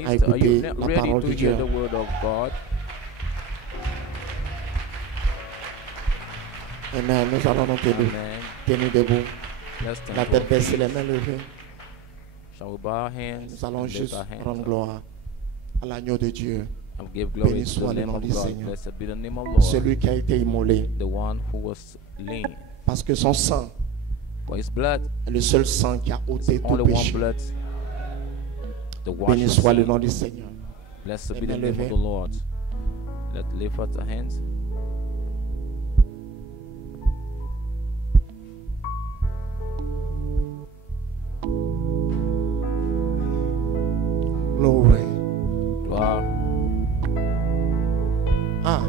à Are you écouter la ready parole to de hear Dieu. the word of God? Amen. Nous allons nous tenir, Amen. tenir debout, Let's stand la to tête our baissée, les feet. mains levées. Shall we bow our hands Nous allons and lift juste our hands rendre up gloire à l'agneau de Dieu, and give glory Béni to soit the le name nom of du God. Seigneur. Blessed be the name of Lord, celui qui a été immolé, the one who was lean. parce que son sang For his blood, est le seul sang qui a ôté tout only one péché. blood, the Béni wash of soit le sin. nom du Seigneur. Blessed be Amen. the name of the Lord. Let's lift up our hands. Glory. Gloire. Ah.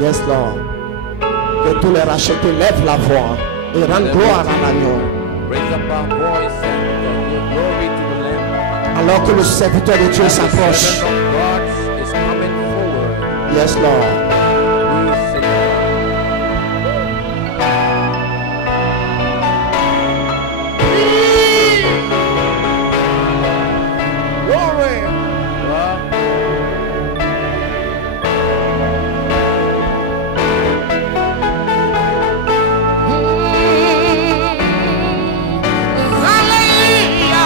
Yes, Lord. Que tous les rachetés lèvent la voix et rendent gloire à l'agneau. Raise up our voice and give glory to the Lamb. Alors que le serviteur de Dieu As the s'approche. servant of God is coming forward. Yes, Lord. We sing. Glory. Gloire. Hallelujah.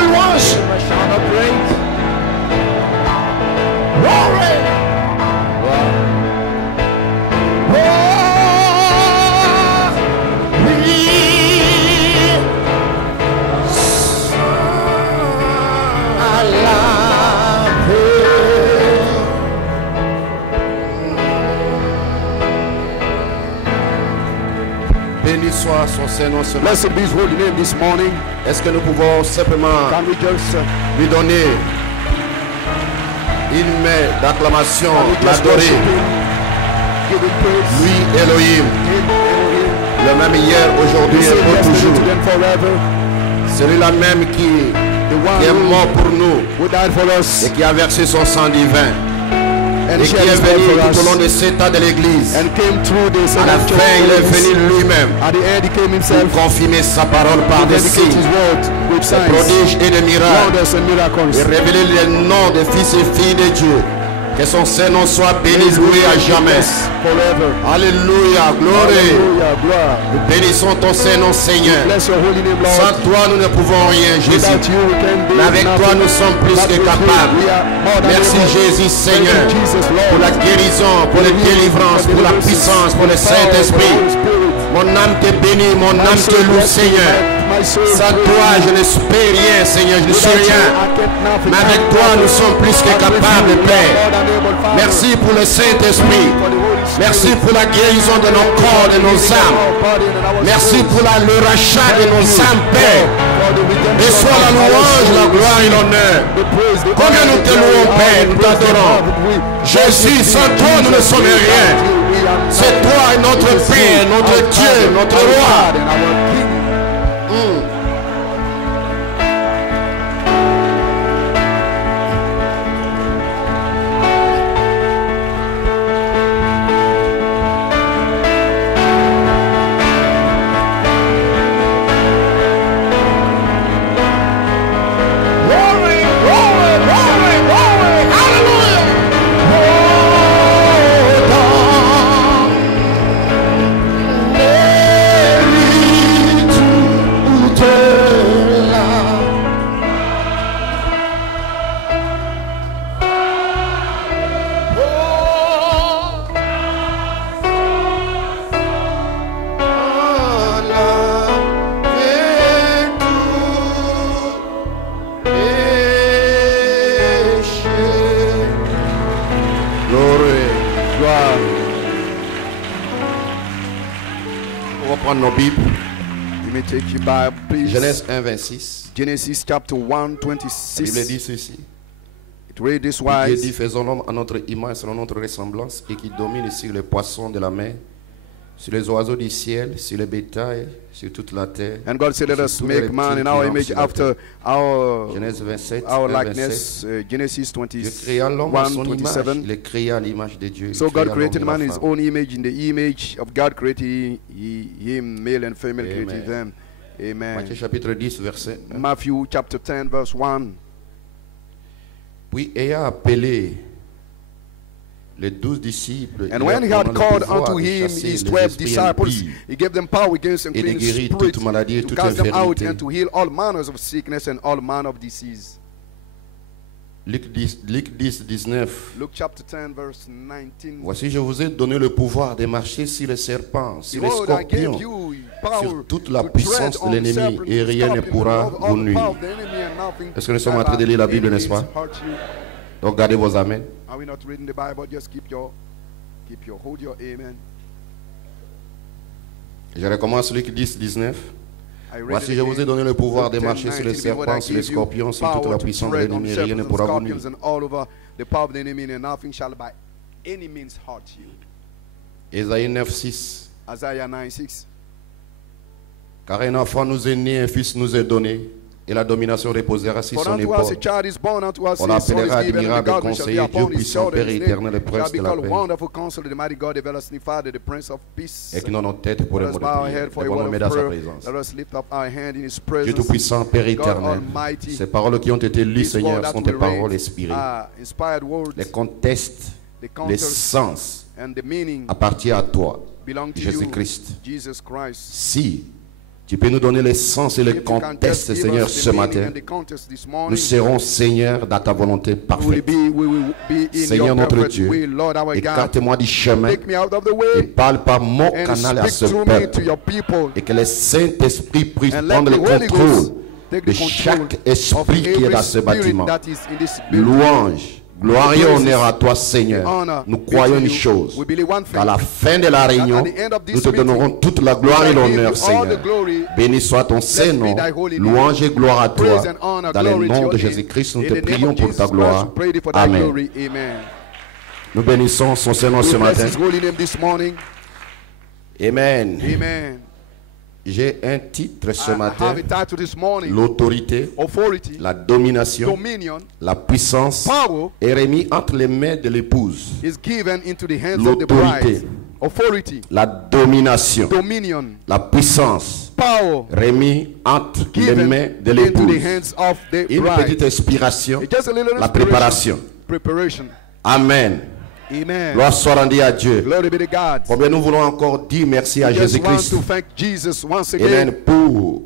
de louange. a shout of praise. Glory. Gloire. Béni soit son Saint-Nom ce matin. Blessed be his holy name this morning. Est-ce que nous pouvons simplement Can we just lui donner une main d'acclamation, l'adorer? worship him, give him praise? Lui, Elohim, Him, Elohim. le même hier, aujourd'hui He et said pour yesterday, toujours. today, and forever. Celui-là même qui The one est mort pour nous who died for us et qui a versé son sang divin and et qui shed est his blood venu for tout au long us de 7 ans de l'église. and came through this. À la fin, il est venu lui-même At the end, he came himself pour confirmer sa parole par to des dedicate signes, his word with des signs, prodiges et des miracles wonders and miracles. et révéler les noms des fils et filles de Dieu. Que son Saint-Nom soit béni, loué à jamais. Forever. Alléluia, gloire. Hallelujah, gloire. Nous bénissons ton Saint-Nom, Seigneur. Bless your holy name, Sans Lord. toi, nous ne pouvons rien, Jésus. Without you, we can do Mais avec nothing. toi, nous sommes plus But que with you, capables. we are more than Merci, able. Jésus, Seigneur, Thank you, Jesus, Lord. pour la guérison, pour la délivrance, pour la puissance, pour le Saint-Esprit. Mon âme te bénit, mon âme te loue, Seigneur. Sans toi, je ne suis rien, Seigneur, je ne suis rien. Mais avec toi, nous sommes plus que capables, Père. Merci pour le Saint-Esprit. Merci pour la guérison de nos corps, de nos âmes. Merci pour le rachat de nos âmes, Père. Reçois la louange, la gloire et l'honneur. Combien nous te louons, Père, nous t'adorons. Jésus, sans toi, nous ne sommes rien. C'est toi, notre Père, notre Dieu, notre Roi. Glory, glory, glory, glory. Hallelujah. On va prendre nos Bibles. You may take your Bible, please. Genèse 1, 26. Genesis chapter 1, La Bible 26. dit ceci. It read this Dieu dit, wise. faisons l'homme à notre image, selon notre ressemblance, et qui domine sur les poissons de la mer, sur les oiseaux du ciel, sur le bétail, sur toute la terre. And God said, let sur us tous les make man reptiles in our qui rampent image sur la after terre. our Genèse 27, our 1, 27. likeness. Genesis Dieu créa l'homme à 21, son image. 27. Il est créé à l'image de Dieu. Il So créa God created l'homme et man in la his femme. own image, in the image of God created him, male and female Amen. created them. Amen. Matthieu chapitre 10, verset 1. Matthew chapter 10, verse 1. Puis ayant appelé les 12 disciples, And il when he leur had donna le called pouvoir unto de him chasser his les 12 esprits disciples, impies he gave them power against et de unclean guérir spirits toute maladie et to toute cast them out infirmité. and to heal all manners of sickness and all manner of disease. Luc 10, 19. Luke chapter 10, verse 19. Voici, je vous ai donné le pouvoir de marcher sur les serpents, sur les Behold, I gave scorpions, you power sur toute la to puissance tread de on l'ennemi, serpents, et rien ne scorpions, pourra and all vous the nuire. power of the enemy, and nothing Est-ce que nous sommes en shall train de lire la by Bible, any n'est-ce pas? means hurt you. Donc gardez vos amens. Are we not reading the Bible? Just hold your amen. Je recommence Luc 10, 19. I read Voici, it je vous ai again. donné le pouvoir de Luke 10, marcher sur les 19, behold, I serpents, sur les give you scorpions, sur toute power la to puissance de tread on l'ennemi, et rien ne serpents and pourra vous nuire. scorpions and all over the power of the enemy, and nothing shall by any means hurt you. Ésaïe 9, 6. Isaiah 9, 6. Car un enfant nous est né, un fils nous est donné, et la domination reposera sur For son unto us a épaule. child is born, unto us On a son is l'appellera given, and the admirable government shall be conseiller, Dieu upon his puissant, shoulder. Père His éternel, name le shall prince be de la called paix. Wonderful Counselor, the mighty God, everlasting Father, the Prince of Peace. Inclinons nos têtes pour Let le us mot de bow our prière. head for a Lèvons nos word mains of dans sa prayer. présence. Let us lift up our hand in His Dieu presence. Tout-Puissant, Père God éternel, Almighty, ces paroles qui ont été lues, these words Seigneur, that sont tes we paroles read inspirées. are inspired words. Les contextes, The les counters sens and the meaning appartiennent à toi, belong to Jésus-Christ. you, Jesus Christ. Si Tu peux nous donner le sens et le If you can just contexte, give Seigneur, us ce the meaning matin. and the context this Nous morning, serons, Seigneur, dans ta volonté we will parfaite. be in Seigneur your notre perfect Dieu, will, Lord our God. écarte-moi du chemin Take me out of the et way parle par mon and canal à speak ce through me to peuple. your people. Et que le Saint-Esprit puisse And let prendre the le Holy Ghost contrôle take de the control chaque of esprit qui est every dans ce spirit bâtiment. that is in this building. Louange, gloire et honneur à toi, Seigneur. Honor Nous be croyons to une you. chose. We believe one thing. Qu'à la fin de la réunion, At the end of this nous te donnerons meeting, toute la gloire we et shall give l'honneur, you all Seigneur. the glory. Béni soit ton Saint-Nom. be thy holy name. Louange et gloire à toi. Praise and honor, Dans le glory to nom your de name. Jésus-Christ, nous In te the name prions of pour Jesus ta Christ, gloire. we pray thee for thy Amen. glory. Amen. Nous bénissons son Saint-Nom We ce bless matin. his holy name this morning. Amen. Amen. J'ai un titre ce I matin. have a title this morning. L'autorité, Authority, la domination, dominion, la puissance power est remis entre les mains de l'épouse. is given into the hands of the L'autorité, bride. Authority, la domination, dominion, la puissance power remis entre les given mains de into the l'épouse. hands of the Une petite bride. inspiration, Just a little la inspiration. préparation. Preparation. Amen. Amen. Gloire soit rendue à Dieu. Glory be to God. Combien nous voulons encore dire merci à We just want Jésus-Christ. to thank Jesus once Amen. again Pour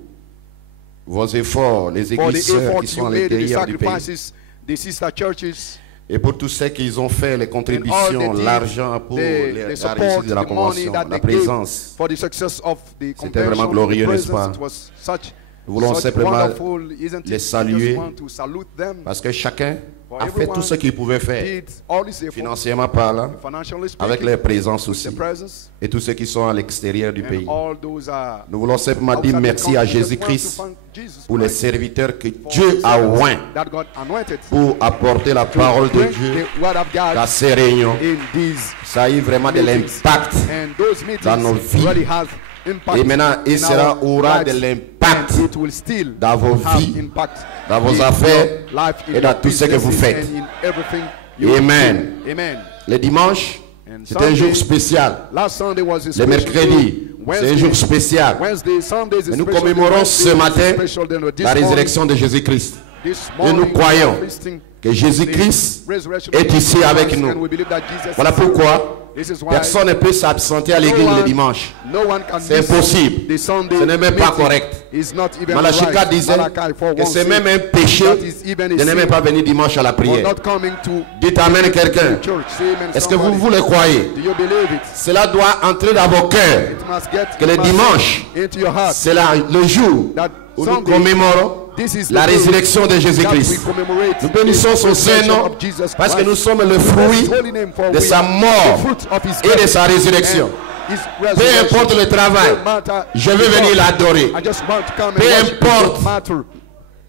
vos efforts, les for the églises sœurs qui efforts sont you à made, the l'intérieur du pays. sacrifices, the sister churches, Et pour tous ceux qui ont fait les and all contributions, the l'argent pour the la support, réussite de la the money convention, that la they gave présence. for the success of the C'était vraiment convention. glorieux, the n'est-ce presence, pas? it was such, Nous voulons such simplement wonderful, isn't it? les We saluer just want to salute them. Parce que chacun For a fait everyone tout ce qu'il pouvait faire, did all his efforts, financièrement parlant, financially avec speaking, leur présence the aussi, presence, et tous ceux qui sont à l'extérieur du and pays. all those are Nous voulons simplement dire outside the merci à country. Just want to Jésus-Christ thank Jesus pour les Christ serviteurs que for Dieu his a servants oint that God anointed pour apporter la parole de bring Dieu the word of God dans ces réunions. in these Ça a eu vraiment de meetings. l'impact. And those meetings dans nos vies. really have impact Et maintenant, il in sera, our aura de lives. l'impact And it will still dans vos have vies, impact dans vos in affaires your life, in et dans your tout ce que vous businesses faites. and in everything you Amen. do. Amen. Le dimanche, And c'est un jour Sunday- spécial. Last Sunday was a Le special mercredi, day. c'est un jour spécial. Wednesday, Sunday is a Et nous special day. commémorons Wednesday ce is a matin special day. This la morning- résurrection de Jésus-Christ. this Et nous morning, croyons we are feasting que Jésus-Christ the resurrection est of ici Jesus avec Christ, nous. and we believe that Jesus Voilà is pourquoi This is why personne ne peut s'absenter à l'église le dimanche. no one can C'est miss impossible. the Sunday Ce n'est même pas meeting. correct. It's not even Malachika right. disait Malachi 4:1 que c'est says même un péché that is even a de ne même sin pas venir dimanche à la for prière. not coming to Dites amen quelqu'un. church. Say amen, Est-ce que somebody. vous le croyez? Do you believe it? Cela doit entrer dans vos cœurs. It must get Que le it must dimanche, into your heart. c'est le jour That où nous Sunday, commémorons this is la the day résurrection de that we Jésus-Christ. commemorate Nous bénissons the son resurrection Saint-Nom of Jesus parce que Christ. nous sommes le Bless fruit his holy name, for de we sa are mort the fruit of his et de death sa résurrection. and his Peu resurrection. importe le travail, No matter je veux the venir job, l'adorer. I just want to come and Peu worship him. importe. No matter.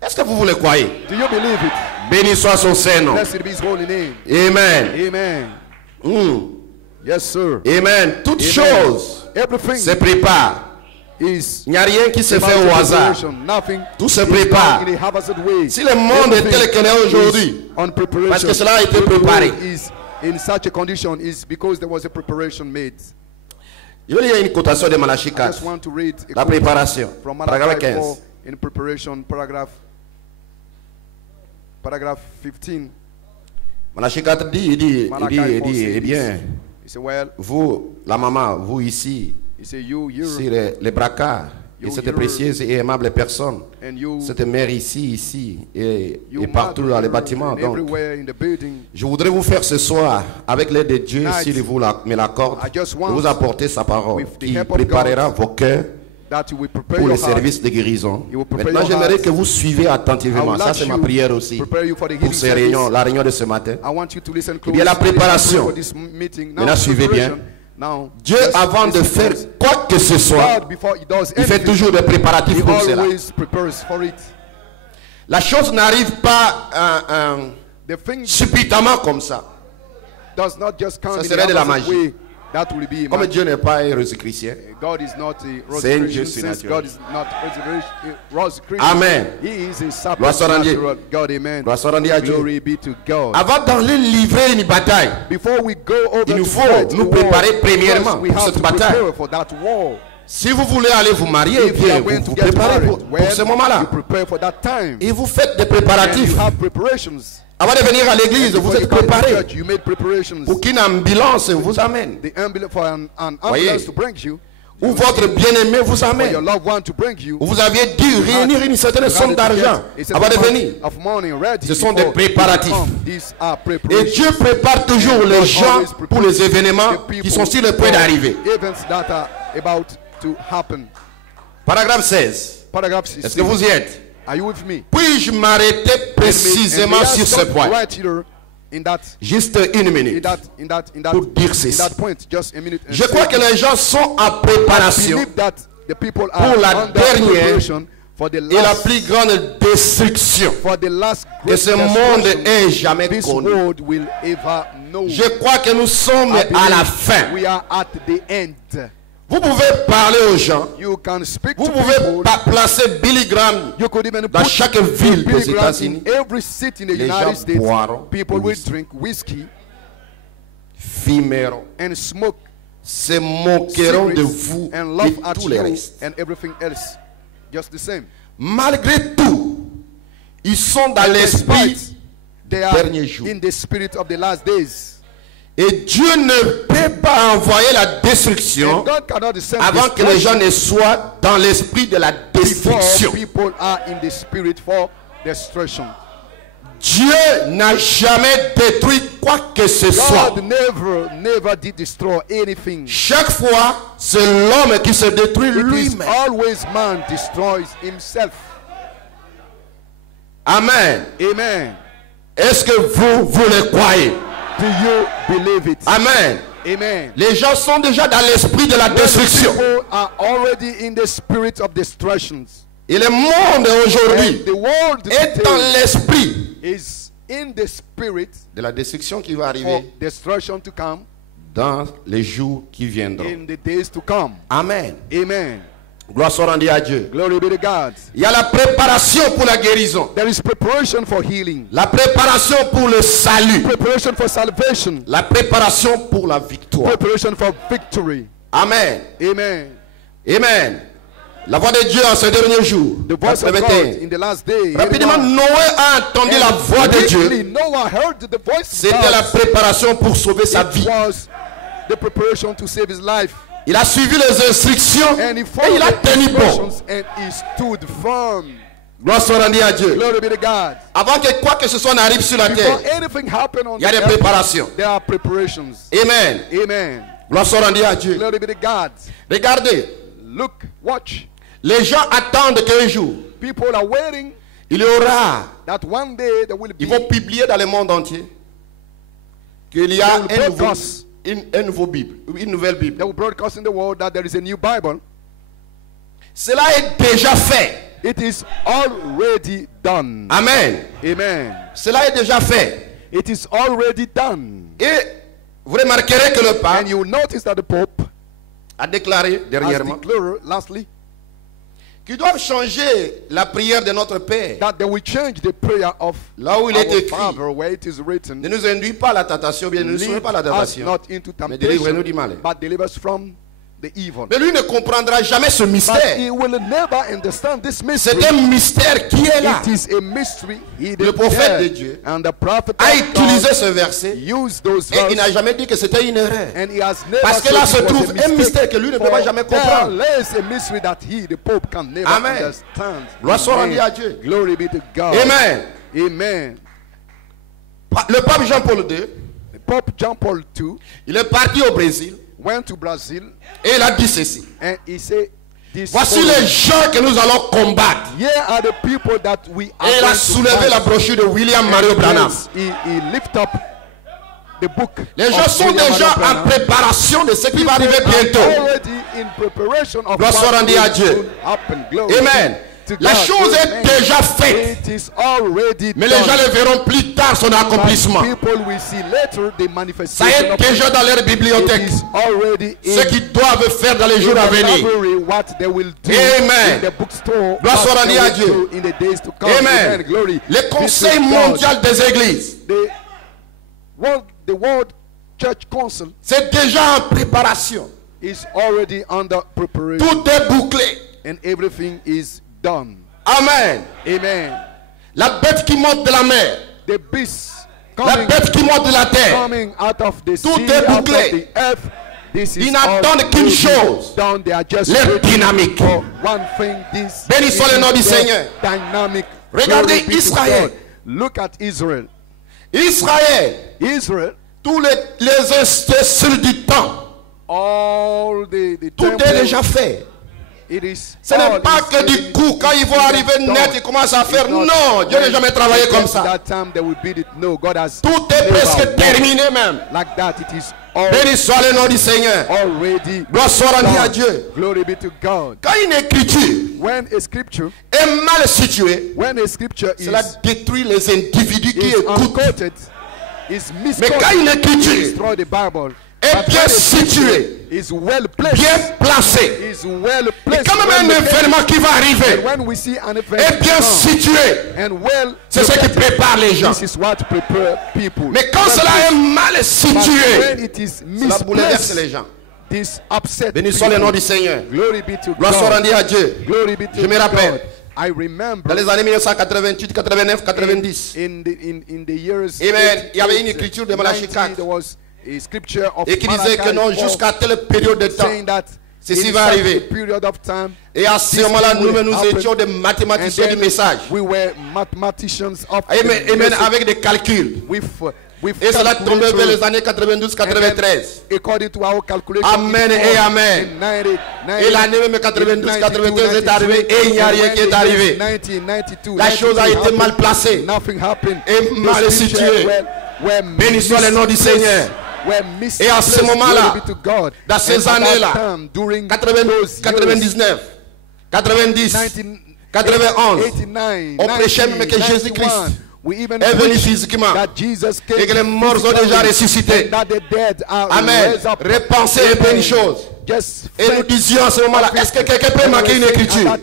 Est-ce que vous le croyez? Do you believe it? Béni soit son Saint-Nom. Blessed be his holy name. Amen. Amen. Mm. Yes, sir. Amen. Toutes choses Everything se préparent. is Il n'y a rien qui se about fait au hasard. preparation. Nothing Tout se is prépare. done in a haphazard way. Si le monde est tel qu'il est aujourd'hui, is on preparation. parce que cela a été The world préparé. is in such a condition is because there was a preparation made. il y a une cotation de Malachie I 4. just want to read a La quote préparation. from Paragraphe Malachi 4 15. in preparation, paragraph 15. Malachie 4 dit, eh bien, He said, well, vous, la maman, vous ici, he said, you're, sur les bracards, et cette précieuse et aimable personne, and you, cette mère ici, et you partout dans les mother, bâtiments. and Donc, everywhere in the building. je voudrais vous faire ce soir, avec l'aide de Dieu, Tonight, s'il vous me l'accorde, I just de want, vous apporter sa parole, with the qui help of préparera God, vos cœurs that you will prepare pour your le heart. service de guérison. You will prepare Maintenant, your j'aimerais heart. que vous suivez I attentivement. would Ça, like c'est ma you prière aussi. prepare you for the Pour healing ces service. réunions, la réunion de ce matin. I want you to listen Eh bien, la closely préparation. for this meeting. Now, Maintenant, suivez bien. preparation. Now, Dieu, just avant de listen faire close. quoi que ce soit, God, before he does il fait anything, toujours des préparatifs he pour cela. always prepares for it. La chose n'arrive pas The thing subitement comme ça. does not just come Ça in serait de la the opposite magie. way. That will be Comme magic. Dieu n'est pas un Rosicrucien. God is not a C'est un Dieu Rosicrucian, since surnaturel. God is not a Rosicrucian. Amen. He is a Gloire soit rendue. supernatural God. Amen. Gloire soit rendue à Dieu. Glory be to God. Avant d'aller livrer une bataille, Before we go over il nous to faut fight nous the war, préparer premièrement first we pour have cette to bataille. prepare for that war. si vous voulez aller vous marier, eh If you bien, are going vous to vous get préparez married, pour ce moment-là. you prepare for that time. Et vous faites des And préparatifs. you have preparations. Avant de venir à l'église, vous Before you êtes come to préparés church, you made preparations. pour qu'une ambulance vous amène. The ambulance for an Voyez. ambulance to bring you. où votre bien-aimé vous for your amène. loved one to bring you. Vous aviez dû réunir une certaine somme d'argent avant de venir. Of money ready Ce sont des before préparatifs. you come. These are Et preparations. Dieu prépare toujours les gens pour les événements qui sont sur le point d'arriver. Events that are about to happen. Paragraphe 16. Paragraph Est-ce que vous y êtes? Are you with me? Puis-je m'arrêter précisément sur ce point? Right here in that, Juste une minute. Pour dire ceci. in that point, just a minute. And Je crois que les gens sont en préparation believe that the people are pour la under dernière preparation for the et la last, plus grande destruction for the last que great ce monde destruction ait jamais this connue. world will ever know. Je crois que nous sommes I à la believe fin. we are at the end. Vous pouvez parler aux gens. You can speak Vous to pouvez people. placer Billy Graham You could even dans put chaque ville des Billy Graham États-Unis. in every city in the Les gens United States. boiront People du will whisky. drink whiskey Fumeront, and smoke se moqueront de cigarettes vous and et laugh at tout le you reste. and everything else. Just the same. Malgré tout, ils sont dans l'esprit Despite they are dernier jour. in the spirit of the last days. Et Dieu ne peut pas envoyer la destruction And God cannot send avant que les gens destruction ne soient dans l'esprit de la before destruction. people are in the spirit for destruction. Dieu n'a jamais détruit quoi que ce soit. God never did destroy anything. Chaque fois, c'est l'homme qui se détruit It is lui-même. always man destroys himself. Amen. Amen. Est-ce que vous le croyez? Do you believe it? Amen. Amen. Les gens sont déjà dans l'esprit de la destruction. People are already in the spirit of destructions. Et le monde aujourd'hui And the world est dans today l'esprit is in the spirit de la destruction qui va for arriver destruction to come dans les jours qui viendront. in the days to come. Amen. Amen. Gloire soit rendue à Dieu. Glory be to God. Il y a la préparation pour la guérison, There is preparation for healing, la préparation pour le salut, preparation for salvation, la préparation pour la victoire. preparation for victory. Amen. Amen. Amen. La voix de Dieu en ces derniers jours. The voice of God in the last day. Rapidement, Noé a entendu la voix de Quickly, Dieu. Noah heard the voice of C'était la God. préparation pour sauver sa It vie. was the preparation to save his life. Il a suivi les instructions And he et followed il a the tenu bon. instructions and he stood firm. Gloire soit rendue à Dieu. Glory be to God. Avant que quoi que ce soit n'arrive sur la Before terre, anything happened on il y a the des earth, préparations. there are preparations. Amen. Amen. Gloire soit rendue à Dieu. Glory be to God. Regardez, Look, watch. les gens attendent qu'un jour, People are waiting il y aura, that one day there will be ils vont publier dans le monde entier qu'il y a They will un nouveau, broadcast. un nouveau Bible, une nouvelle Bible. they will broadcast in the world that there is a new Bible. Cela est déjà fait. It is already done. Amen. Amen. Cela est déjà fait. It is already done. Et vous remarquerez que le pape And you will notice that the Pope a déclaré has dernièrement declared, lastly, qu'ils doivent changer la prière de notre Père. that they will change the prayer of Là où il est our écrit, Father, where it is written, ne nous induis pas à la tentation, bien ne nous soumets lead pas à la us tentation, not into mais délivre-nous du temptation, mal. but deliver us from the evil. Mais lui ne comprendra jamais ce But mystère. he will never understand this mystery. C'est un mystère qui est là. It is a mystery hidden Le prophète there. de Dieu And the prophet a of God utilisé ce verset used those et il n'a verses, jamais dit que c'était une erreur. and he has never Parce que said là it se was trouve a un mistake. mystère que lui ne peut pas jamais For comprendre. there is a mystery that he, the Pope, can never Amen. understand. Gloire soit Amen. rendue à Dieu. Glory be to God. Amen. Amen. Le pape Jean-Paul II, The Pope John Paul II il est parti au Brésil went to Brazil et il a dit ceci. and he said, this Voici follows. les gens que nous allons combattre. Here are the people that we are Et il going a to soulevé fight. la brochure de William And Mario Branham. he lift up the book. Les gens of sont William déjà Marion en Branham. préparation de ce qui va arriver People are bientôt. already in preparation of Gloire soit what rendue will à Dieu. soon happen. Glory Amen. to La God. chose est Amen. déjà faite. It is already Mais les done. gens le verront plus tard son accomplissement. But people will see later the Ça manifestation est of déjà dans leur it bibliothèque. is already in Ce qu'ils doivent faire dans les jours à the venir. library, what they will do Amen. in the bookstore, Gloire soit what rendue they à will Dieu. do in the days to come. Amen. Glory Le be Conseil to God. mondial des églises, The World Church Council c'est déjà en préparation. is already under preparation, Tout est bouclé. and everything is done. Amen. Amen. La bête qui monte de la mer, The beast la coming, bête qui monte de la terre, coming out of the Tout sea, est out of bouclé. the earth, This is Ils n'attendent qu'une chose, done. They are just leur waiting dynamique. for one thing. This Béni soit le nom du is Seigneur. dynamic. Regardez Glory be to Israël. God. Look at Israel. Israël, Israel, tous les instants du temps, all the tout temple, est déjà fait. it is Ce n'est all pas is que du ready. coup, quand ils vont arriver net, ils commencent à faire. It's not Non, Dieu n'a jamais travaillé when comme it gets to ça. That time they will build it. No, God has Tout est never presque worked terminé même. like that. It is all Béni soit le nom du Seigneur. already Gloire soit rendue à done. Dieu. Glory be to God. Quand une écriture When a scripture, est mal située, when a scripture is cela détruit les individus qui écoutent. unquoted, is Mais quand misquoted, une écriture destroy the Bible. est But bien when a située, is well placed, bien placée, is well et placed. quand même well un located, événement qui va and arriver when we see an event est bien come, situé, and well c'est ce qui located, prépare les gens. this is what prepare people. Mais quand cela est mal But situé, when it is cela bouleverse les misplaced, gens. this upset Béni soit le people. nom du Seigneur. Glory be to Gloire soit God. rendue à Dieu. Glory be to Je me rappelle, God. I remember dans les années 1988, 89, 90, in the years Amen, il y avait une écriture de Malachie 90, 4 there was a scripture of et qui disait que non, Malachi 4 jusqu'à telle période de temps, saying that ceci in va such arriver. a period of time, Et à ce this moment-là, thing will nous happen. étions des And mathématiciens du then message. we were mathematicians of Amen, the amen, message avec des calculs. with Et cela tombait vers les années And 92-93. then, according to our calculation, Amen it et was amen. in 90, Et l'année même 92-93 est arrivée et il n'y a rien qui est arrivé. 1992, La chose a été mal placée Nothing happened. et The mal scriptures située. were Béni soit le nom du misplaced, Seigneur. were Et à ce misplaced. moment-là, Glory be to God. dans ces And at that années-là, time, during 99, 90, 91, 89, on prêchait même que Jésus-Christ 91, we even est venu preached physiquement that Jesus came et que les morts ont déjà ressuscité. and that the dead are Amen. raised up. Repensez un peu une chose. Just Et nous disions à ce moment-là, est-ce que quelqu'un peut marquer une écriture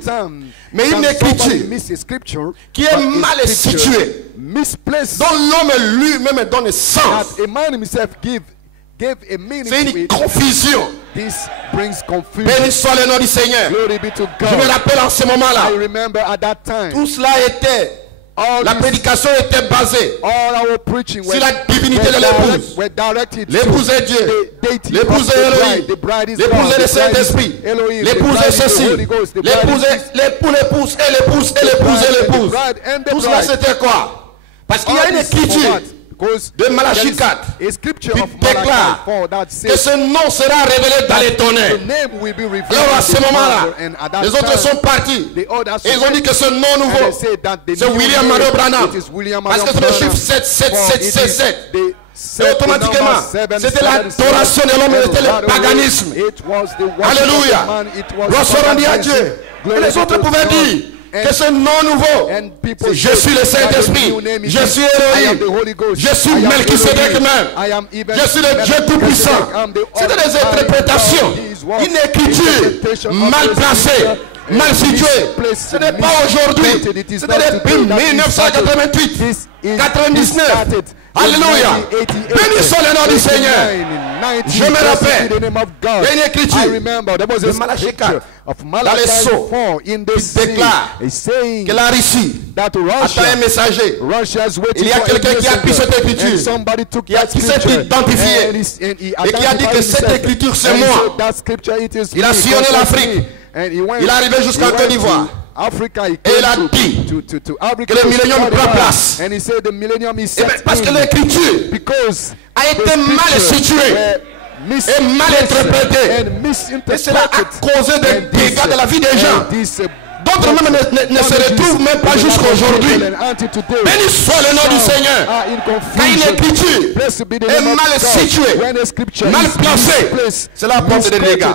Mais une écriture qui est mal située, misplaced, dont l'homme lui-même donne sens. that a man himself gave a meaning C'est to une it. confusion. This brings confusion. Béni soit le nom du Seigneur. Glory be to Je me God. rappelle en ce moment-là, I remember at that time, tout cela était, all, la this, prédication était basée all our preaching sur la divinité de l'épouse. were directed L'épouse to est Dieu. the deity L'épouse of est the Elohim. bride. The bride is L'épouse God. est le The bride is Saint-Esprit. Elohim. The L'épouse bride est is the ceci. Holy Ghost. The bride L'épouse is est l'épouse et l'épouse et l'épouse et l'épouse. Tout cela c'était quoi? Parce qu'il y a une écriture de Malachie 4 a scripture qui of Malachi déclare 4 that que says ce nom sera révélé dans les tonnerres. the name will be revealed. Alors à in ce the moment-là, Bible, and at that les autres time, sont partis. the others Et ils ont dit que ce nom and nouveau, they say that the c'est new William name, Mado Branham. it is William Parce que Mado c'est le Branham. chiffre 7, 7, For 7, it 7, is 7. the Et automatiquement, c'était l'adoration de l'homme, c'était le paganisme. Alléluia. Gloire soit rendue à Dieu. Et les autres pouvaient dire que ce nom nouveau, c'est je suis le Saint-Esprit, je suis Elohim, je suis Melchisedec même, je suis le Dieu Tout-Puissant. C'était des interprétations, une écriture mal placée, mal située. Ce n'est pas aujourd'hui, c'était depuis 1988, 99. Alléluia. Béni soit le nom du Seigneur. Je me rappelle, il y a une écriture de Malachie 4 dans les sceaux qui déclare que la Russie attend un messager. Il y a quelqu'un qui a pris cette écriture, qui s'est identifié et qui a dit que cette écriture c'est moi. Il a sillonné l'Afrique. Il est arrivé jusqu'en Côte d'Ivoire. Et il a dit que le millénium prend place. Et parce que l'écriture a été mal située et mal interprétée. Et cela a causé des dégâts de la vie des gens. D'autres même ne se retrouvent même pas jusqu'aujourd'hui. Béni soit le nom du Seigneur. Quand une écriture est mal située, mal placée, cela apporte des dégâts.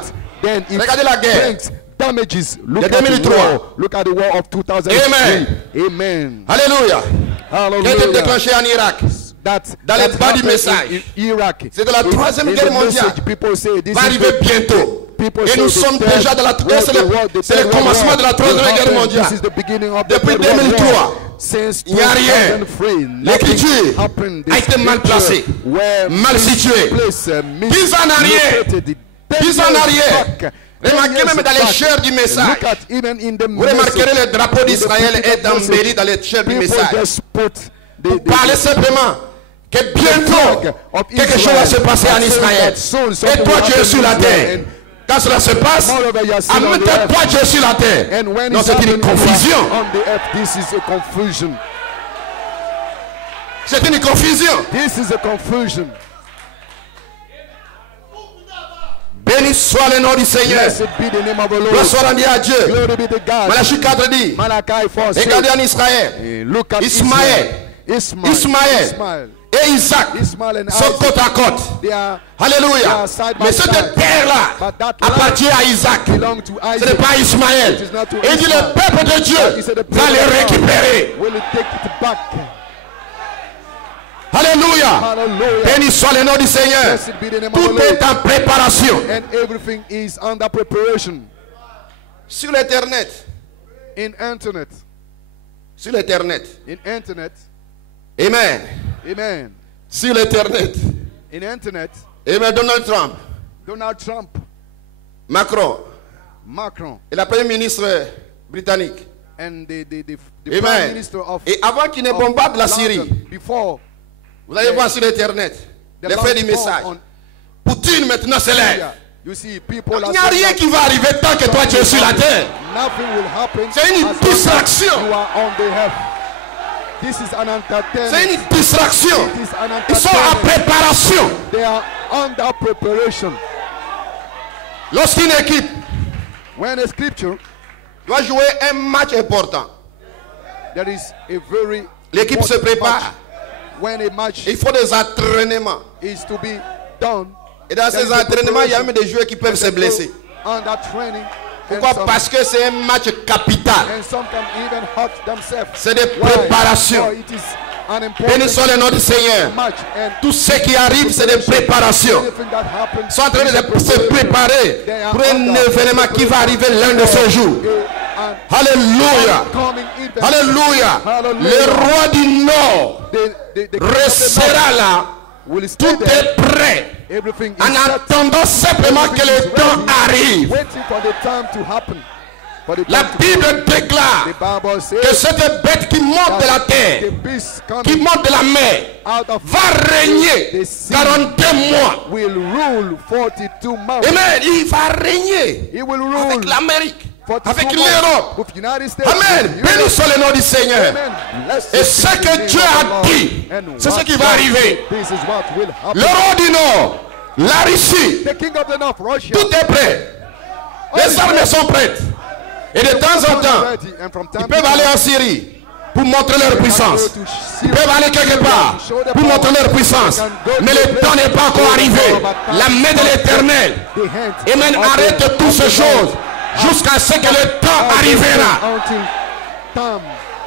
Regardez la guerre. Damages. Look De at the 2003. war. Look at the war of 2003. Amen. Amen. Alléluia. Qui a été Hallelujah. déclenché en Irak. Dans les bas du message. C'est de la troisième guerre mondiale. Va arriver bientôt. Et nous sommes déjà dans la c'est le commencement de la troisième guerre mondiale. Depuis 2003, il n'y a rien. L'écriture a été mal placée, mal située. 10 ans en arrière. 10 ans en arrière. Remarquez même dans les chairs du message. Vous remarquerez le drapeau d'Israël est embelli dans les chairs du message. Vous parlez simplement que bientôt quelque chose va se passer en Israël. Et toi tu es sur la terre. Quand cela se passe, en même temps toi tu es sur la terre. Non, c'est une confusion. C'est une confusion. This is a confusion. Béni soit le nom du Seigneur. Blessed be the name of the Gloire Lord. soit rendue à Dieu. Glory be to God. Malachie 4 dit, Malachi 4 says, regardez en Israël, look at Ismaël, Ismaël et Isaac and sont côte à côte. They are Alléluia. Mais cette terre-là appartient à Isaac. belong to Ce n'est Isaac. pas Ismaël. It is not to Et dit Ismael. le peuple de Dieu va les récupérer. Will it take it back? Alléluia. Hallelujah. Béni soit le nom du Seigneur. Blessed be the name of the Tout Lord. est en préparation. And everything is under preparation. Sur l'internet. In internet. Sur l'internet. In internet. Amen. Amen. Sur l'internet. In internet. Amen. Donald Trump, Donald Trump, Macron Macron, et la première ministre britannique. and the Amen. prime minister of Et avant qu'il ne bombarde la Syrie, London, before vous allez voir sur l'internet the l'effet du last message. bomb on Poutine maintenant se lève. Syria, you see people Il are n'y a saying rien that qui va arriver tant que toi tu es sur la terre. nothing will happen. C'est une as long as distraction. You are on the earth. This is an C'est entertainment. une distraction. It is an Ils sont en entertainment. préparation. They are under preparation. Lorsqu'une équipe When a scripture, doit jouer un match important, there is a very l'équipe se important prépare. match. When a match Il faut des entraînements. is to be done, Et dans there ces is a entraînements, il y a preparation. même des joueurs qui peuvent se They go blesser. under training. Pourquoi? Parce que c'est un match capital. And some can even hurt themselves. C'est des Why? préparations. For it is an Béni important soit le nom du Seigneur. match, and Tout ce qui arrive, c'est des préparations. anything that happens Ils sont en train is a de se preparation. préparer They are pour un under événement qui va arriver l'un de ces jours. an Alléluia. coming event. Alléluia. Hallelujah. Le roi du Nord The king of the restera là. north will stay Tout there. est prêt. Everything is En set. attendant simplement que le Everything is temps ready, arrive. waiting for the time to happen. For the La time to Bible déclare The Bible que says cette bête qui monte de la the terre, beast qui coming monte de la mer, out of va régner the sea 42 mois. will rule 42 months. Amen. Il va régner He will avec rule l'Amérique, 42 avec months l'Europe. with United States. Amen. with Béni Europe. soit le nom du Seigneur. Amen. Blessed Et be ce the que name Dieu of the a Lord. dit, And c'est ce what qui va God arriver. said, this is what will happen. Le roi du Nord, la Russie, The king of the north, Russia, tout est prêt. Les armes sont prêtes. Et de temps en temps, ready, and from time ils peuvent to aller time, en Syrie pour montrer leur they can puissance. go to Ils Syria. peuvent aller quelque part pour montrer leur puissance. Mais le temps n'est pas encore arrivé. La main de l'Éternel. The hand Amen. of Arrête the- toutes of ces the choses Lord. jusqu'à ce que le temps arrivera. Until time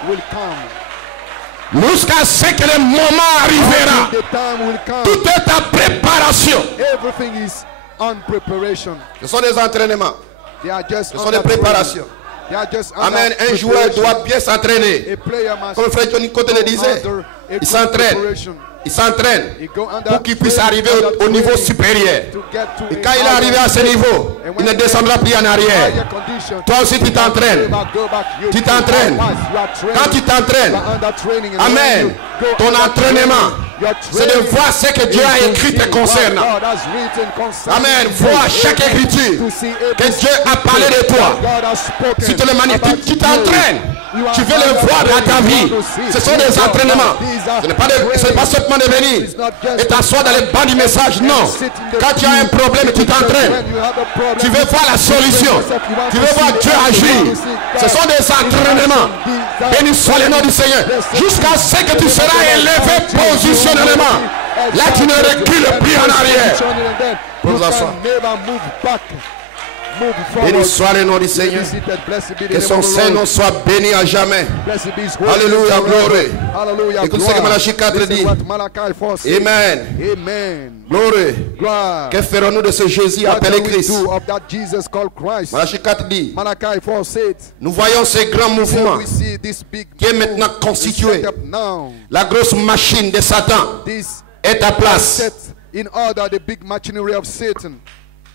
will come. Jusqu'à ce que le moment arrivera. Until the time will come. Tout est en préparation. Everything is on preparation. Ce sont des entraînements. They are just Ce sont des préparations. They are just under Amen. Un joueur preparation. doit bien s'entraîner. A player must Comme frère Johnny Cote le disait, under a il good s'entraîne. preparation. Il s'entraîne He go under pour qu'il puisse training, arriver under au niveau training supérieur. to get to Et a quand il est higher arrivé à ce niveau, il ne descendra plus en arrière. higher condition. Toi aussi tu t'entraînes. Go back. Tu t'entraînes. Quand tu t'entraînes, Amen, ton entraînement, c'est de voir ce que Dieu a écrit te concernant. Amen, vois chaque écriture que Dieu a parlé de toi. Si tu le manipules, tu t'entraînes. Tu veux le voir dans ta vie. Ce sont des entraînements. Ce n'est pas simplement de venir et t'asseoir dans les bancs du message. Non. Quand tu as un problème, tu t'entraînes. Tu veux voir la solution. Tu veux voir Dieu agir. Ce sont des entraînements. Béni soit le nom du Seigneur. Jusqu'à ce que tu seras élevé positionnellement. Là, tu ne recules plus en arrière. Pour vous asseoir. Béni soit le nom du Seigneur. Que son Saint-Nom soit béni à jamais. Alléluia, gloire. Écoute ce que Malachie 4 dit. Amen. Amen. Gloire. Que ferons-nous de ce Jésus appelé Christ? Malachie 4 dit. Malachi 4 said, Nous voyons ce grand mouvement we see this big qui est maintenant move constitué. set up now. La grosse machine de Satan This est à place. set in order the big machinery of Satan.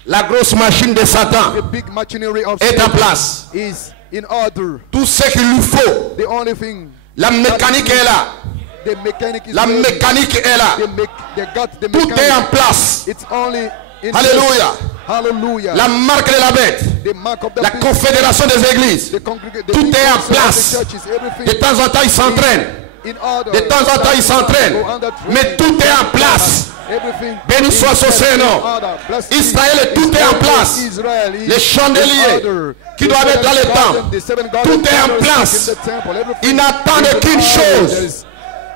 La grosse machine de The Satan big machinery of est en Satan place. is in order. Tout ce qu'il lui faut, The only thing, la mécanique est là. The mechanic is La ready. mécanique est là. They got the Tout est en mechanic. place. It's only in Alléluia. Hallelujah. La marque de la bête. The mark of the La beast, confédération des églises. the congreg- the Tout people est en of the place. churches, everything De temps en temps, ils s'entraînent. in order. De temps en temps, ils s'entraînent. Mais tout est en place. Everything Béni soit son Saint-Nom. Israël, tout est en place. Les chandeliers qui doivent être dans le temple, tout est en place. Ils n'attendent qu'une chose.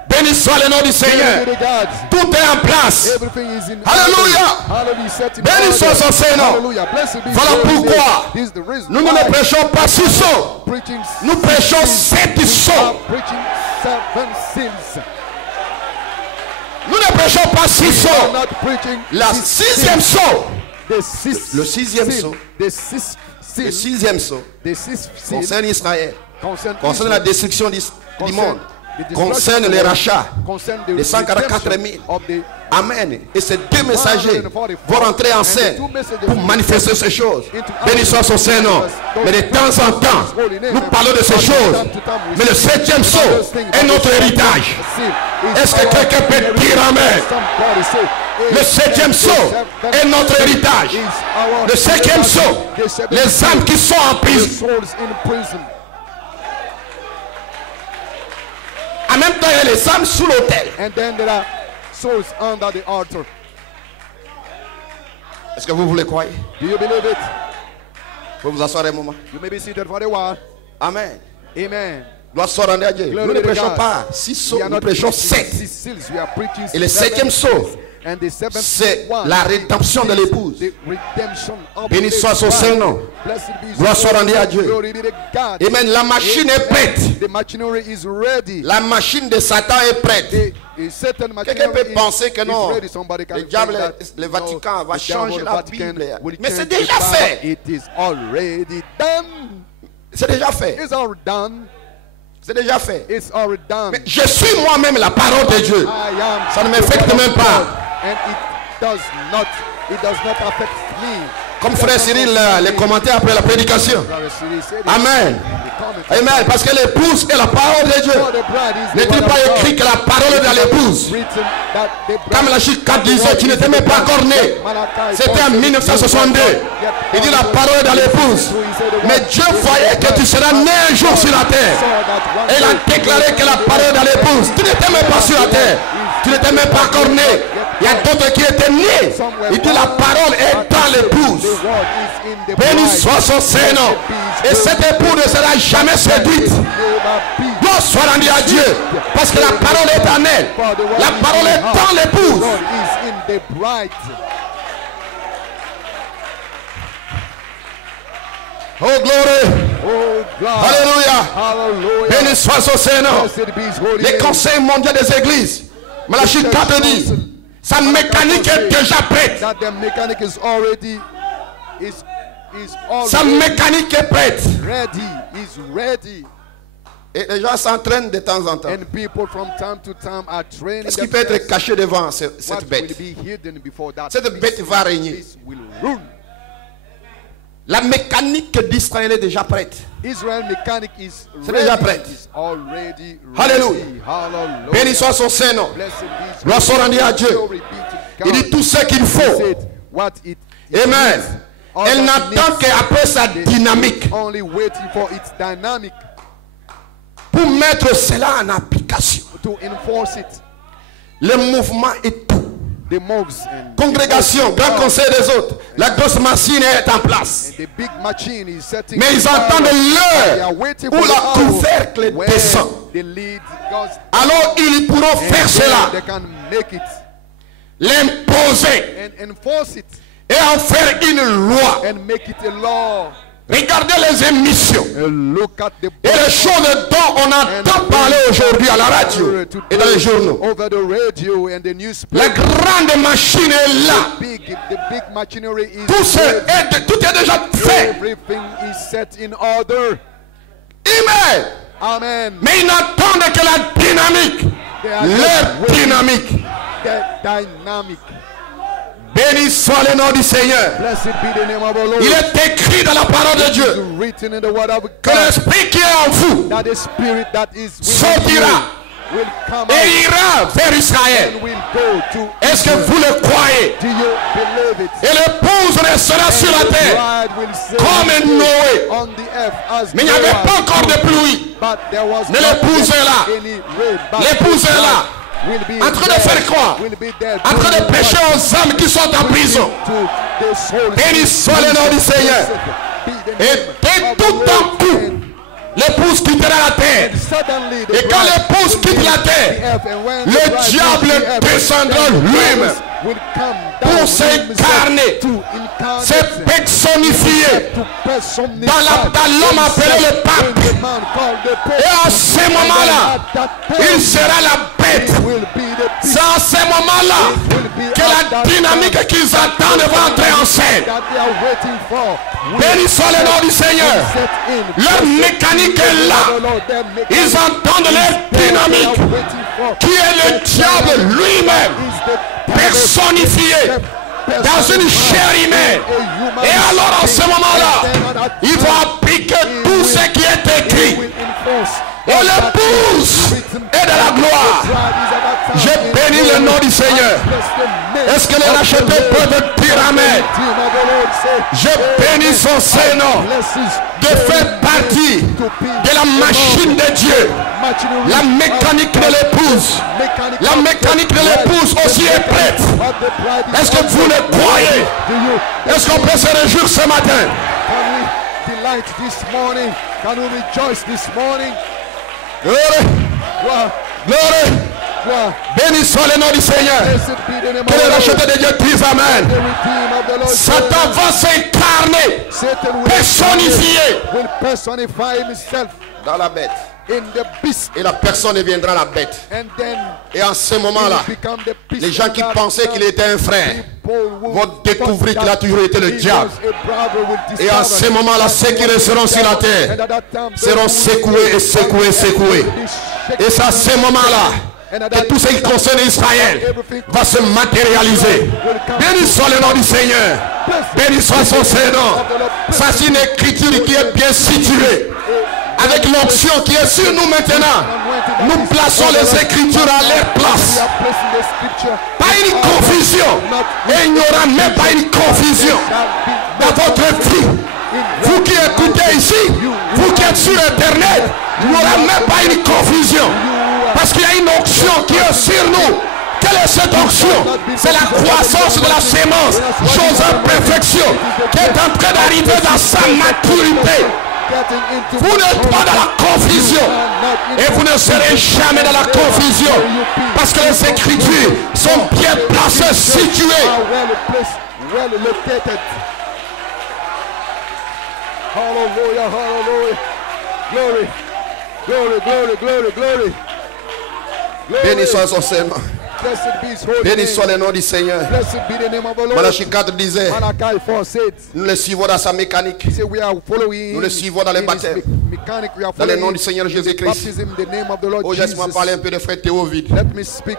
Béni soit le nom du Seigneur. Tout est en place. Alléluia. Béni soit son Saint-Nom. Voilà pourquoi nous ne prêchons pas 6 sceaux. Nous prêchons 7 sceaux. Nous ne prêchons pas 6 sceaux. La 6e sceau. Le 6e sceau. Le 6e sceau concerne Israël. Concerne la destruction du monde. Concerne les rachats des 144 000. Amen. Et ces 2 messagers vont rentrer en scène pour manifester ces choses. Béni soit son Saint-Nom. Mais de temps en temps, nous parlons de ces choses. Mais le 7e sceau est notre héritage. Est-ce que quelqu'un peut dire amen? Le 7e sceau est notre héritage. Le 5e sceau, les âmes qui sont en prison. En même temps, il y a les âmes sous l'autel. And then there are souls under the altar. Est-ce que vous voulez croire? Do you believe it? Vous vous asseoir un moment. You may be seated for a while. Amen. Amen. Gloire soit rendue à Dieu. Nous ne prêchons pas 6 sceaux, nous prêchons 7. We are preaching Et le 7e sceau, c'est la rédemption de l'épouse. Béni soit son Saint-Nom. Gloire soit rendue à Dieu. Amen. La machine est prête. La machine de Satan est prête. Quelqu'un peut penser que non, le diable, le Vatican va changer la Bible. Mais c'est déjà fait. C'est déjà fait. C'est déjà fait. Mais je suis moi-même la parole de Dieu. Ça ne m'affecte même pas. Comme frère Cyril les commentaires après la prédication. Amen. Amen. Parce que l'épouse est la parole de Dieu. N'est-il pas écrit que la parole est dans l'épouse? Comme la Chic 4 disait, tu n'étais même pas encore né. C'était en 1962. Il dit la parole est dans l'épouse. Mais Dieu voyait que tu seras né un jour sur la terre. Et il a déclaré que la parole est dans l'épouse. Tu n'étais même pas sur la terre. Tu n'étais même pas encore né. Il y a d'autres qui étaient nés. Il dit la parole est dans l'épouse. Béni soit son Saint-Nom. Et cette épouse ne sera jamais séduite. Gloire soit rendue à Dieu. Parce que la parole est en elle. La parole est dans l'épouse. Oh gloire. Alléluia. Béni soit son Saint-Nom. Les conseils mondiaux des églises. Malachie 4 dit, sa mécanique est déjà prête. Sa mécanique est prête. Et les gens s'entraînent de temps en temps. Est-ce qu'il peut être caché devant cette bête? Cette bête va régner. La mécanique d'Israël est déjà prête. C'est déjà prête. Alléluia. Béni soit son Saint-Nom. Gloire soit rendue à Dieu. Il dit tout ce qu'il faut. Amen. Elle n'attend qu'après sa dynamique pour mettre cela en application. Le mouvement est tout. Congrégation, grand conseil des autres, la grosse machine est en place. Mais ils entendent l'heure où la couvercle descend. Alors ils pourront faire cela, l'imposer et en faire une loi. Regardez les émissions et les choses dont on entend parler aujourd'hui à la radio et dans les journaux. La grande machine est là. Tout est déjà fait. Amen. Mais ils n'attendent que la dynamique. Leur dynamique. Béni soit le nom du Seigneur. Il est écrit dans la parole de Dieu que l'esprit qui est en vous sortira will come et ira vers Israël. and will go to Est-ce que vous le croyez? Do you believe it? Et l'épouse restera sur la terre Bride will say comme Noé. on the earth as Mais il n'y avait Noah. pas encore de pluie. But there was Mais not l'épouse yet est là. any rain. But L'épouse est là, will be en train de there, faire quoi? will be there En train de doing pécher what? aux âmes qui sont en prison. To the souls. Béni soit le nom du Seigneur. Be the Et name dès of the tout en Lord. coup, l'épouse quittera la terre. Suddenly the Et quand bride l'épouse will quitte leave la the terre, earth, and when le the bride diable leaves the earth, descendra then the lui-même devil will come pour down s'incarner, to incarnate se personnifier to personify dans l'homme appelé le pape. in the man called the Pope. Et à ce moment-là, At that il point, sera la bête. he will be the beast. C'est à ce moment-là que la dynamique qu'ils attendent va entrer en scène. That they are waiting for will Béni soit le nom du Seigneur. set in. Leur mécanique est là. Ils entendent leur dynamique, qui est le diable lui-même, personnifié dans une chair humaine. Et alors en ce moment-là, il va appliquer tout ce qui est écrit. Et l'épouse est de la gloire. Je bénis le nom du Seigneur. Est-ce que les rachetés peuvent dire Amen? Je bénis son Saint-Nom de faire partie de la machine de Dieu. La mécanique de l'épouse. La mécanique de l'épouse aussi est prête. Est-ce que vous le croyez? Est-ce qu'on peut se réjouir ce matin? Can we delight this morning? Can we rejoice this morning? Gloire, Wow. gloire. Wow. Béni soit le nom du Seigneur. Blessed be the name of Que the les Lord. rachetés de Dieu disent Amen. The redeemer of the Lord. Satan va s'incarner, Satan will personnifier will personify himself dans la bête. in the beast, Et la personne deviendra la bête. and then Et en ce he moment-là, will become the beast. les gens qui pensaient qu'il était un frère vont vont découvrir qu'il a toujours été le diable. Et en ce moment-là, ceux qui resteront sur la terre seront secoués et secoués, secoués. Et c'est à ce moment-là que tout ce qui concerne Israël va se matérialiser. Béni soit le nom du Seigneur. Béni soit son Saint-Nom. Ça, c'est une écriture qui est bien située. Avec l'onction qui est sur nous maintenant, nous plaçons les écritures à leur place. Pas une confusion. Et il n'y aura même pas une confusion dans votre vie. Vous qui écoutez ici, vous qui êtes sur Internet, il n'y aura même pas une confusion. Parce qu'il y a une onction qui est sur nous. Quelle est cette onction? C'est la croissance de la sémence, chose en perfection, qui est en train d'arriver dans sa maturité. Vous n'êtes pas dans la confusion. Et vous ne serez jamais dans la confusion. Parce que les écritures sont bien placées, situées. Well located. Hallelujah, hallelujah. Glory, glory, glory, glory, glory. Béni soit son Seigneur. Blessed be his holy Béni name. soit le nom du Seigneur. Blessed be the name of the Lord. Malachie 4 disait, Malachi 4 said, nous le suivons dans sa mécanique. say we are following Nous le suivons dans les in his baptêmes. mechanic, we are Dans le following nom du Seigneur Jésus-Christ. baptism in the name of the Lord Oh, laisse-moi Jesus. parler un peu de frère Théovide. Let me speak.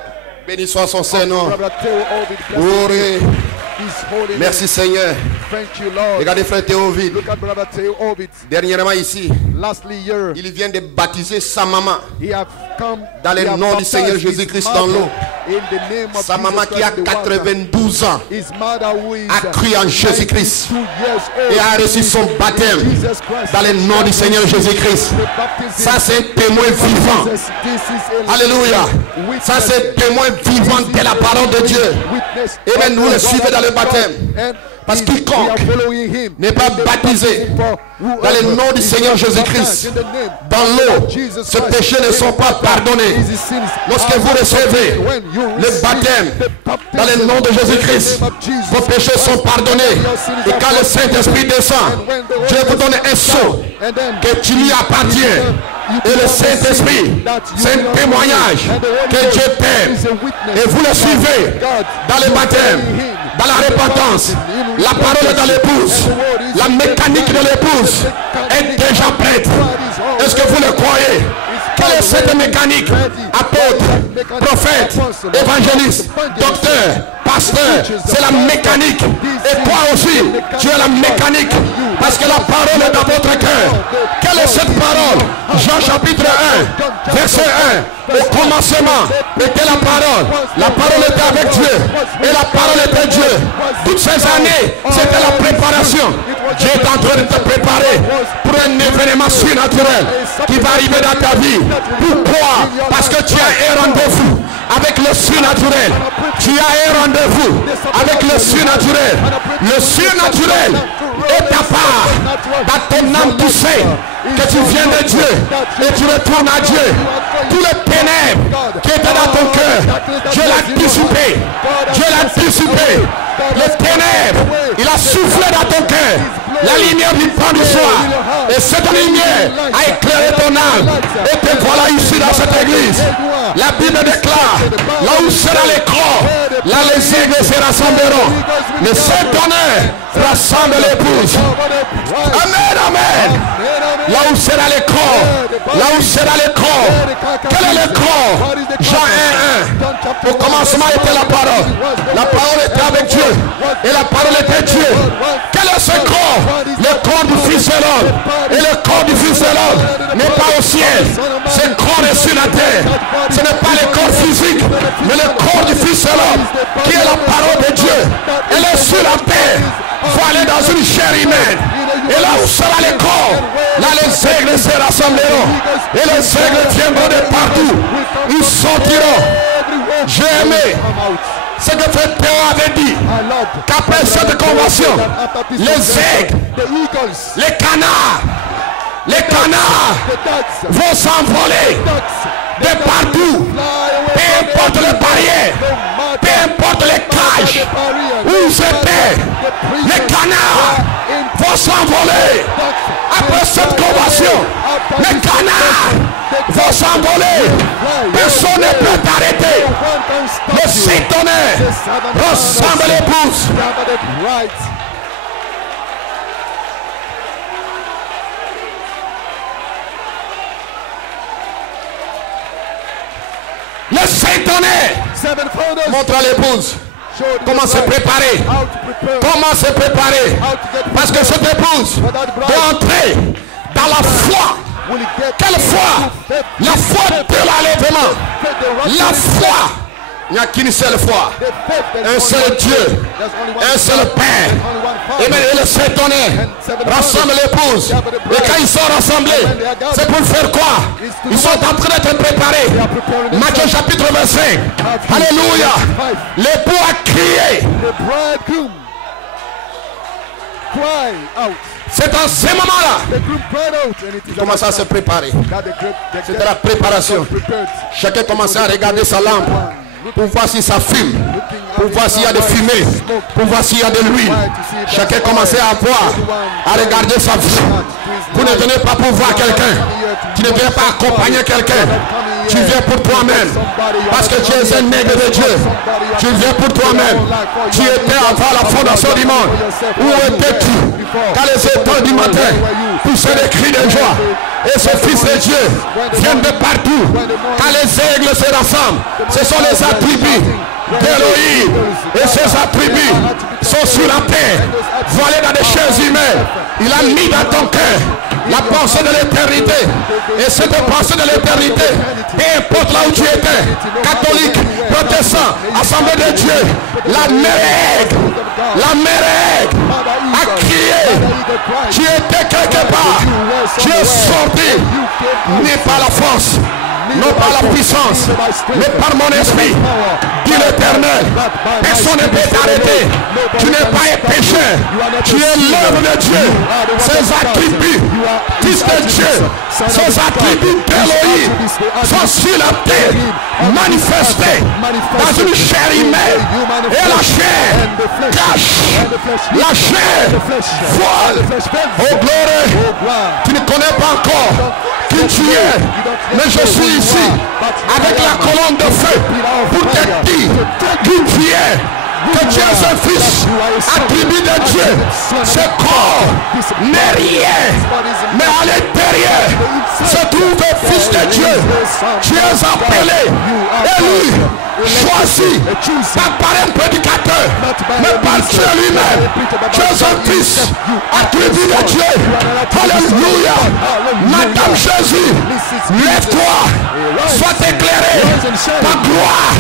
Béni soit son Saint-Nom. Brother Theo Ovid, blessed Gloire. be his holy name. Merci Seigneur. Thank you, Lord. Regardez frère Théovide. Look at Brother Theo Ovid. Dernièrement ici, Lastly, here, il vient de baptiser sa maman. he have come Dans le he have nom du baptized Seigneur his Jésus-Christ mother dans l'eau. in the name of Sa Jesus maman qui a Christ in the water. 92 ans His mother who is a cru en Jésus-Christ 92 years old et a reçu son baptême Jesus Christ. dans le nom du Seigneur Jésus-Christ. The baptism Ça c'est un témoin vivant. Jesus, this is a Alléluia. Ça c'est un témoin vivant de la parole de Dieu. witness Et même nous le suivons dans le baptême. And Parce we quiconque are following him n'est pas in the baptisé baptism for dans whoever le nom du is Seigneur not Jésus-Christ, baptized in the name dans of l'eau, Jesus ce Christ, péché ne sont pas pardonnés. his sins Lorsque are vous not recevez forgiven. When you le receive baptême the dans le nom de baptism Jésus-Christ, in the name of Jesus vos péchés sont pardonnés. Et quand le Saint-Esprit descend, Dieu vous donne un sceau and then que tu lui appartiens. Et le Saint-Esprit, c'est un témoignage que Dieu t'aime. Et vous le suivez dans le baptême, dans la repentance. La parole est dans l'épouse. La mécanique de l'épouse est déjà prête. Est-ce que vous le croyez? Quelle est cette mécanique? Apôtre, prophète, évangéliste, docteur, pasteur, c'est la mécanique. Et toi aussi, tu es la mécanique. Parce que la parole est dans votre cœur. Quelle est cette parole? Jean chapitre 1, verset 1. Au commencement était la parole. La parole était avec Dieu. Et la parole était Dieu. Toutes ces années, c'était la préparation. Dieu est en train de te préparer pour un événement surnaturel qui va arriver dans ta vie. Pourquoi? Parce que tu as un rendez-vous avec le surnaturel. Tu as un rendez-vous avec le surnaturel. Le surnaturel est ta part. Dans ton âme, tu sais que tu viens de Dieu et tu retournes à Dieu. Tous les ténèbres qui étaient dans ton cœur, Dieu l'a dissipé. Dieu l'a dissipé. Les ténèbres, il a soufflé dans ton cœur. La lumière du pain du soir. Et cette lumière a éclairé ton âme. Et te voilà ici dans cette église. La Bible déclare, là où sera l'écran, là les aigles se rassembleront. Le Saint-Honneur rassemble l'épouse. Amen, amen. Là où sera l'écran, là où sera l'écran. Quel est l'écran? Jean 1:1. Au commencement était la parole. La parole était avec Dieu. Et la parole était Dieu. Quel est ce corps? Le corps du Fils de l'homme. Et le corps du Fils de l'homme n'est pas au ciel. Ce corps est sur la terre. Ce n'est pas le corps physique, mais le corps du Fils de l'homme, qui est la parole de Dieu. Elle est sur la terre. Faut aller dans une chair humaine. Et là où sera le corps, là les aigles se rassembleront. Et les aigles viendront de partout. Ils sortiront. J'ai aimé ce que Frère Théo avait dit, qu'après cette convention, les aigles, les canards vont s'envoler de partout. Peu importe les barrières, peu importe les cages où ils étaient, les canards vont s'envoler. Après cette convention, les canards vont s'envoler. Personne ne peut t'arrêter. Le Saint-Honneur ressemble l'épouse. Le Saint-Honneur montre à l'épouse comment se préparer. Comment se préparer. Parce que cette épouse doit entrer dans la foi. Quelle foi? La foi de l'enlèvement. La foi. Il n'y a qu'une seule foi. Un seul Dieu. Un seul Père. Et le Saint-Honneur rassemble l'épouse. Et quand ils sont rassemblés, c'est pour faire quoi? Ils sont en train d'être préparés. Matthieu chapitre 25. Alléluia. L'époux a crié. C'est en ce moment-là qu'il commence à se préparer. C'était la préparation. Chacun commençait à regarder sa lampe pour voir si ça fume, pour voir s'il y a des fumées, pour voir s'il y a de l'huile. Chacun commençait à voir, à regarder sa vie. Vous ne venez pas pour voir quelqu'un. Tu ne viens pas accompagner quelqu'un. Tu viens pour toi-même. Parce que tu es un nègre de Dieu. Tu viens pour toi-même. Tu étais avant la fondation du monde. Où étais-tu? Quand les étoiles du matin poussaient des cris de joie. Et ce Fils de Dieu vient de partout. Quand les aigles se rassemblent, ce sont les attributs d'Élohim. Et ces attributs sont sur la terre, voilés dans des chairs humaines. Il a mis dans ton cœur la pensée de l'éternité. Et cette pensée de l'éternité, peu importe là où tu étais, catholique, protestant, assemblée de Dieu, la mère aigle a crié. Tu étais quelque part, tu es sorti, n'est pas la force, non pas la puissance, mais par mon esprit, dit l'Éternel. Personne ne peut t'arrêter. Tu n'es pas un pécheur, tu es l'œuvre de Dieu. Ses attributs, Fils de Dieu, ses attributs d'Élohim sont sur la terre, manifestés dans une chair humaine. Et la chair cache, la chair voile. Oh gloire, tu ne connais pas encore qui tu es, mais je suis ici avec la colonne de feu pour te dire qui tu es. que tu es un fils, attribut de Dieu. Ce corps n'est rien, mais à l'intérieur se trouve le Fils de Dieu. Tu es appelé, élu, choisi, pas par un prédicateur, mais par Dieu lui-même. Tu es un fils, attribut de Dieu. Alléluia. Madame Jésus, lève-toi, sois éclairé. Ta gloire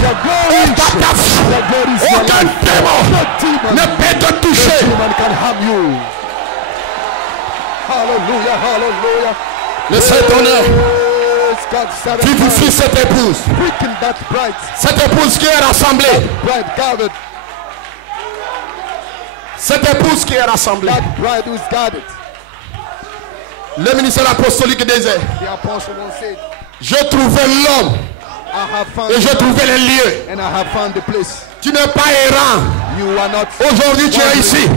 est par ta foi. Aucun démon ne peut te toucher. Hallelujah, hallelujah. Le Saint-Honneur God, vivifie cette épouse. quicken that bride, Cette épouse qui est rassemblée. bride gathered, Cette épouse qui est rassemblée. that bride who's gathered. Le ministère apostolique disait, The apostle once said, je trouvais l'homme I have found et je trouvais les lieux. and I have found the place. Tu n'es pas errant. You are not Aujourd'hui tu es ici.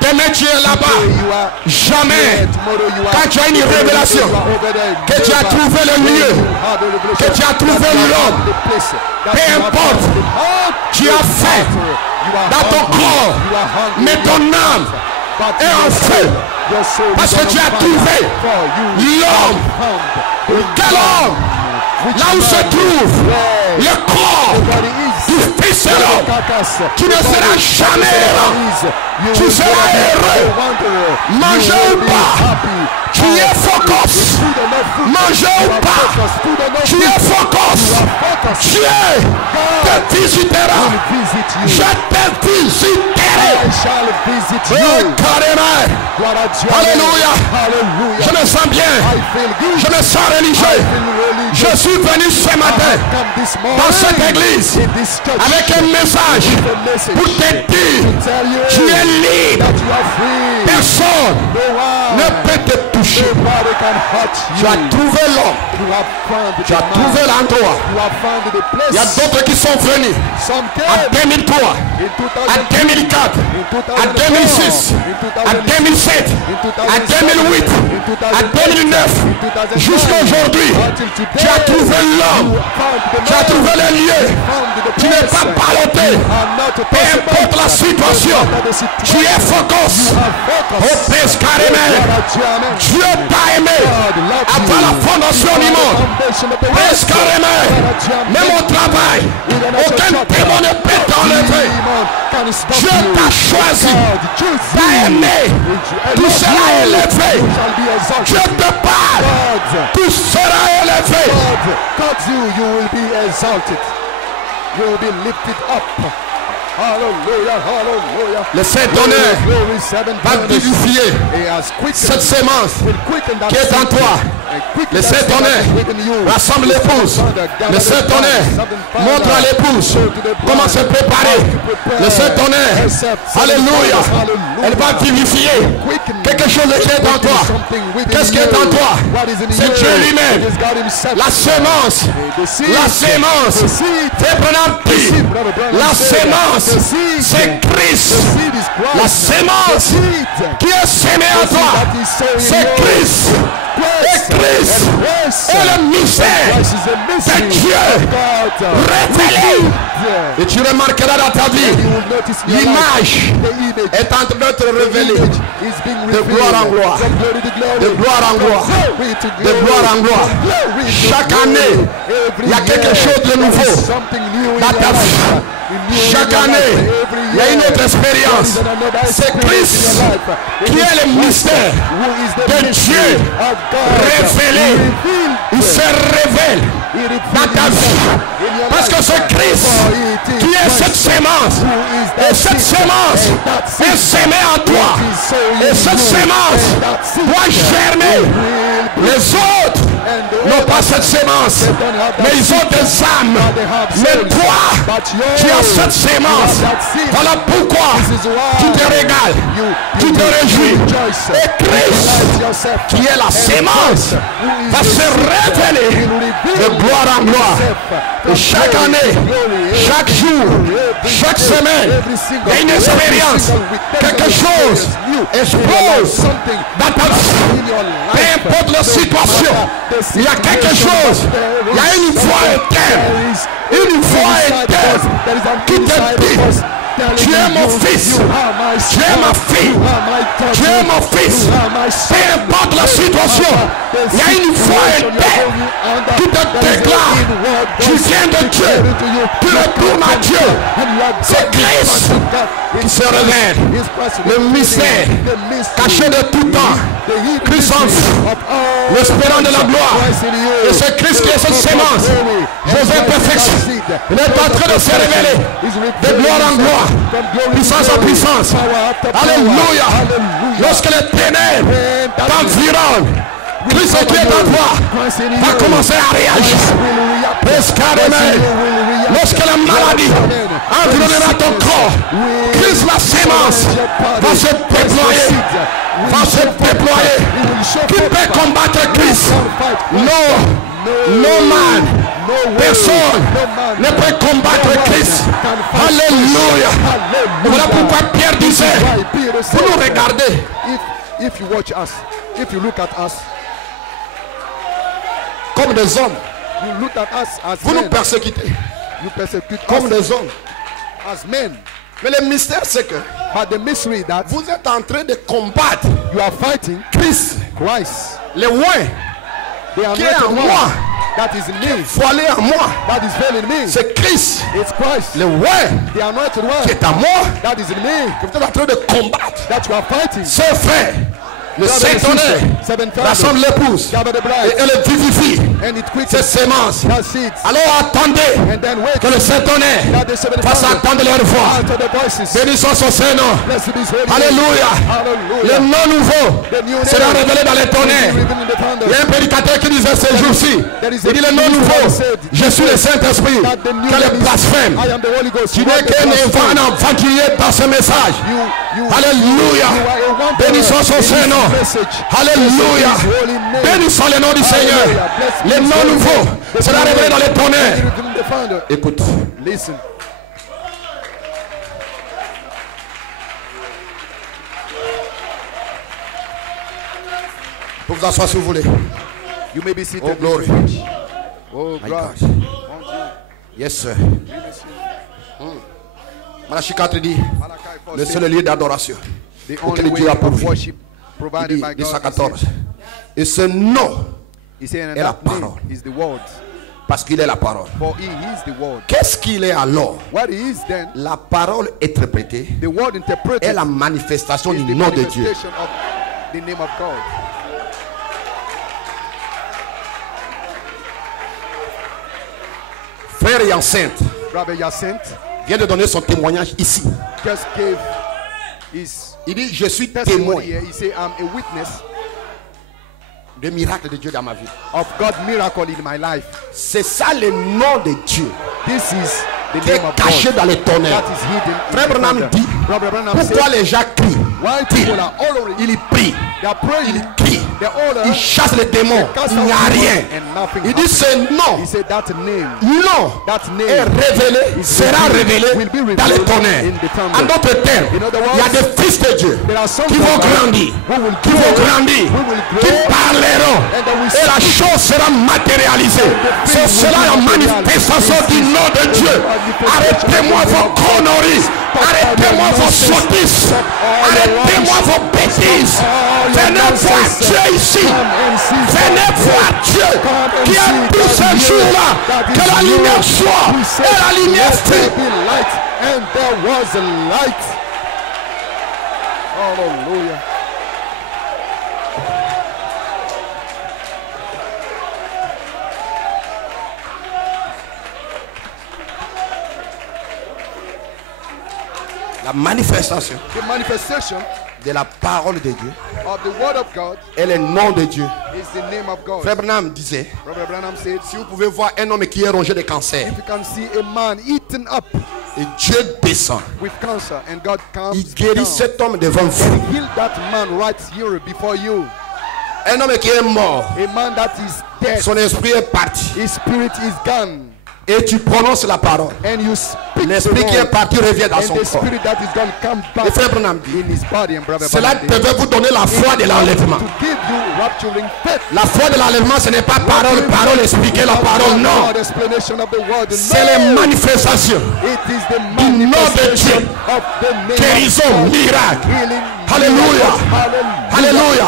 Demain tu es là-bas. You are Jamais. tomorrow you are Quand tu as une révélation, over there. que tu as trouvé le lieu, Have the revelation. que tu as trouvé l'homme, The place that peu you have importe, found. How tu as fait you are dans ton hungry. corps, You are hungry. mais ton âme But est en feu. your soul Parce is que on tu as fire. trouvé For you l'homme. found Quel homme? Là où se trouve le corps body is du Fils de l'homme, carcass. tu ne seras jamais errant. Tu seras heureux. Manger ou pas, tu es focus. Manger ou pas, tu es focus. Dieu te visitera. Je te visiterai. I shall visit Oh, you. carrément. What a joy. Alléluia. Hallelujah. Je me sens bien. I feel good. Je me sens religieux. I feel really good. Je suis venu ce matin Come this morning dans cette église in this church avec un message with a message pour te dire, tell you tu es libre. that you are free. Personne No ne one, peut te toucher. nobody can hurt you. Tu as trouvé l'homme. You have found Tu the as man. trouvé l'endroit. You have found the Il y a place. d'autres qui sont venus Some en came 2003, in en 2004, en 2006, en 2007, en 2008, en 2009, jusqu'à aujourd'hui. Tu as trouvé l'homme. Tu as trouvé le lieu. Tu n'es pas ballotté. Peu importe la situation, tu es focus. Au Pescarémé, Dieu t'a aimé avant la fondation du monde. Pescarémé, même au travail, aucun démon ne peut t'enlever. Dieu t'a choisi, t'a aimé, tu seras élevé. Dieu te parle, tu seras élevé. God, you will be exalted. You will be lifted up. Hallelujah, hallelujah. Le Saint-Honneur Glory, seven va thunders. vivifier He has quickened, cette sémence will quicken that qui est en seed. toi. And quicken Le that seed that Saint-Honneur is within you. rassemble l'épouse. Le Saint-Honneur montre à l'épouse comment se préparer. Le Saint-Honneur, alléluia, elle va vivifier quelque chose qui est en toi. Qu'est-ce qui est en toi? C'est Dieu lui-même. La sémence, la sémence fait prendre pied. La sémence, c'est Christ. La sémence qui est sémée en toi, c'est Christ. Et Christ est le mystère de Dieu révélé. Et tu remarqueras dans ta vie, l'image est en train de te révéler de gloire en gloire, de gloire en gloire, de gloire en gloire. Chaque année, il y a quelque chose de nouveau dans ta vie. Chaque année, il y a une autre expérience. C'est Christ qui est le mystère de Dieu révélé. Il se révèle dans ta vie. Parce que c'est Christ qui est cette sémence. Et cette sémence est sémée en toi. Et cette sémence doit germer. Les autres n'ont pas cette sémence, mais ils ont des âmes. Mais toi, tu as cette sémence. Voilà pourquoi tu te régales, tu te réjouis. Et Christ, qui est la sémence, va se révéler de gloire en gloire. Et chaque année, chaque jour, chaque semaine, il y a une expérience. Quelque chose explose dans ta vie. Peu importe la situation, il y a quelque chose. Il y a une voix interne. Une voix interne qui te dit Tu es mon fils. Tu es ma fille. Tu es mon fils. Peu importe la situation, il y a une voix interne qui te déclare. Tu viens de Dieu. Tu retournes à Dieu. C'est Christ qui se révèle. Le mystère caché de tout temps. Christ en vous, l'espérant de la gloire. Et c'est Christ qui est cette sémence. Joseph perfection. Il est en train de se révéler de gloire en gloire, puissance en puissance. Alléluia. Lorsque les ténèbres t'environnent, Christ qui est en toi va commencer à réagir. Lorsque la maladie environnera ton corps, Christ la sémence va se déployer. Va se déployer. Qui peut combattre Christ? No man. Personne ne peut combattre Christ. Alléluia. Voilà pourquoi Pierre disait, vous nous regardez. If you watch us, if you look at us, comme des hommes, you look at us as vous men. nous persécutez You persecute comme us des hommes. as men. Mais le mystère c'est que But the mystery that vous êtes en train de combattre you are fighting Christ, Christ, le roi the qui est en anointed moi, one that is in me, voilé en moi. that is failing me. C'est Christ, It's Christ, le roi the anointed qui one est en moi, that is in me, que vous êtes en train de combattre. that you are fighting. Ce frère, le Saint-Honneur, rassemble l'épouse Gather the et bride, elle vivifie and it ses quickens sémences. that seeds, Alors attendez and then wait que le Saint-Honneur that the seven fasse fathers attendre leur voix. answer the voices. Bénissons son Saint-Nom. Blessed be his holy name. Alléluia. Le Hallelujah. nom nouveau sera révélé dans les tonnerres. Even in the thunder. Il y a un prédicateur qui disait ces jours-ci, il dit le nom nouveau, je suis le Saint-Esprit, quel est blasphème. I am the Holy Ghost. Tu You n'es are the qu'un blasphemy. aventurier dans ce message. You Alléluia. are a wanderer Bénissons son in this Saint-Nom. message. Alléluia. Blessed be his holy name. Bénissons le nom du Seigneur. Le nom nouveau sera révélé dans les tonnerres. Even in the thunder. Écoute. Listen. Pour vous asseoir si vous voulez. You may be seated. Oh, glory. Oh, My God. God. Yes, sir. Malachie 4 dit, Malachi le 4 seul lieu d'adoration the auquel only Dieu way a of pourvu. worship Il provided dit, by verset God 14. Et ce nom, is saying est la that name parole. is the word. parce qu'il est la parole. For he is the word. Qu'est-ce qu'il est alors? What he is then, La parole interprétée the word interpreted est la manifestation is du the nom de Dieu. manifestation of the name of God. Frère et enceinte Rabbi Yacinthe vient de donner son témoignage ici. just gave his Il dit, je suis témoin testimony here. He said, I'm a witness des miracles de Dieu dans ma vie. of God's miracle in my life. C'est ça le nom de Dieu This is the qui est name of caché God dans les tonnerres. that is hidden in Frère the Branham thunder. dit, Rabbi Branham pourquoi said, les gens crient? why people are hollering, Il prie, they are praying, il crie, they holler, il chasse les démons, they cast il out n'y a demons, rien. and nothing Il dit, happens. ce nom, He said that name nom That name est révélé, is sera revealed, révélé will be revealed dans les tonnerres. in the thunder. En d'autres termes, In other il y a words, des fils de Dieu there are some qui vont grandir, qui vont grandir, qui parleront, et la chose sera matérialisée. C'est cela la manifestation du nom de Dieu. Arrêtez-moi vos conneries, arrêtez-moi vos sottises, arrêtez-moi vos bêtises. Venez voir Dieu ici, venez voir Dieu qui a dit ce jour-là que la lumière soit et la lumière fut. light, and there was a light. Hallelujah. La manifestation The manifestation de la parole de Dieu of the word of God et le nom de Dieu. is the name of God. Frère Branham disait, Robert Branham said, si vous pouvez voir un homme qui est rongé de cancer, if you can see a man eaten up et Dieu descend, with cancer and God comes il guérit down cet homme devant vous. and heal that man right here before you. Un homme qui est mort, A man that is dead, son esprit est parti. his spirit is gone, Et tu prononces la parole. and you speak speak L'esprit qui est parti revient dans and son the corps. spirit that is going to come Et back frère Branham dit, in his body. And brother cela Branham devait vous donner la foi de l'enlèvement. to give you rapturing faith. La foi de l'enlèvement, ce n'est pas parole, expliquer la parole, non. The explanation of the word. C'est les manifestations. It is the du nom de Dieu. manifestation of the name Guérison, of God. miracle. Healing, Alléluia. Hallelujah. Alléluia.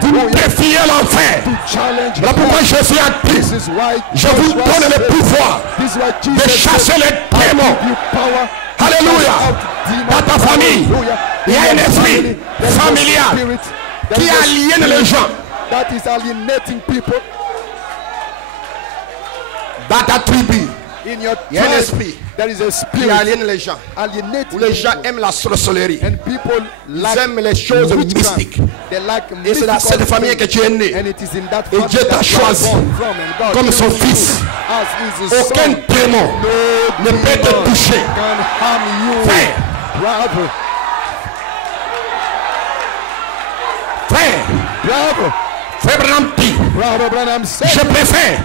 Vous Hallelujah. défiez l'enfer. To challenge Voilà pourquoi Jésus a dit, This is why je vous Joshua donne le said, pouvoir this is why de Jesus chasser said, les I démons. give you power to Alléluia. cast out demons. Dans ta famille, Hallelujah. il y a In un your esprit family, there is a familial spirit, there qui is a aliène spirit les gens. that is alienating people. Dans ta tribu, In your il y a un tribe, esprit there is a qui spirit aliène les gens. alienating Où les gens people. aiment la sorcellerie. And people Ils like aiment les choses witchcraft. mystiques. They like Et c'est dans mystical cette famille que things. tu es né. And it is in that Et family Dieu t'a that you are choisi born from, and God comme son chose you fils. as his Aucun son. démon No ne peut te demon toucher. can harm you. Frère, Bravo, frère, bravo, frère Branham dit, bravo, Branham said, je préfère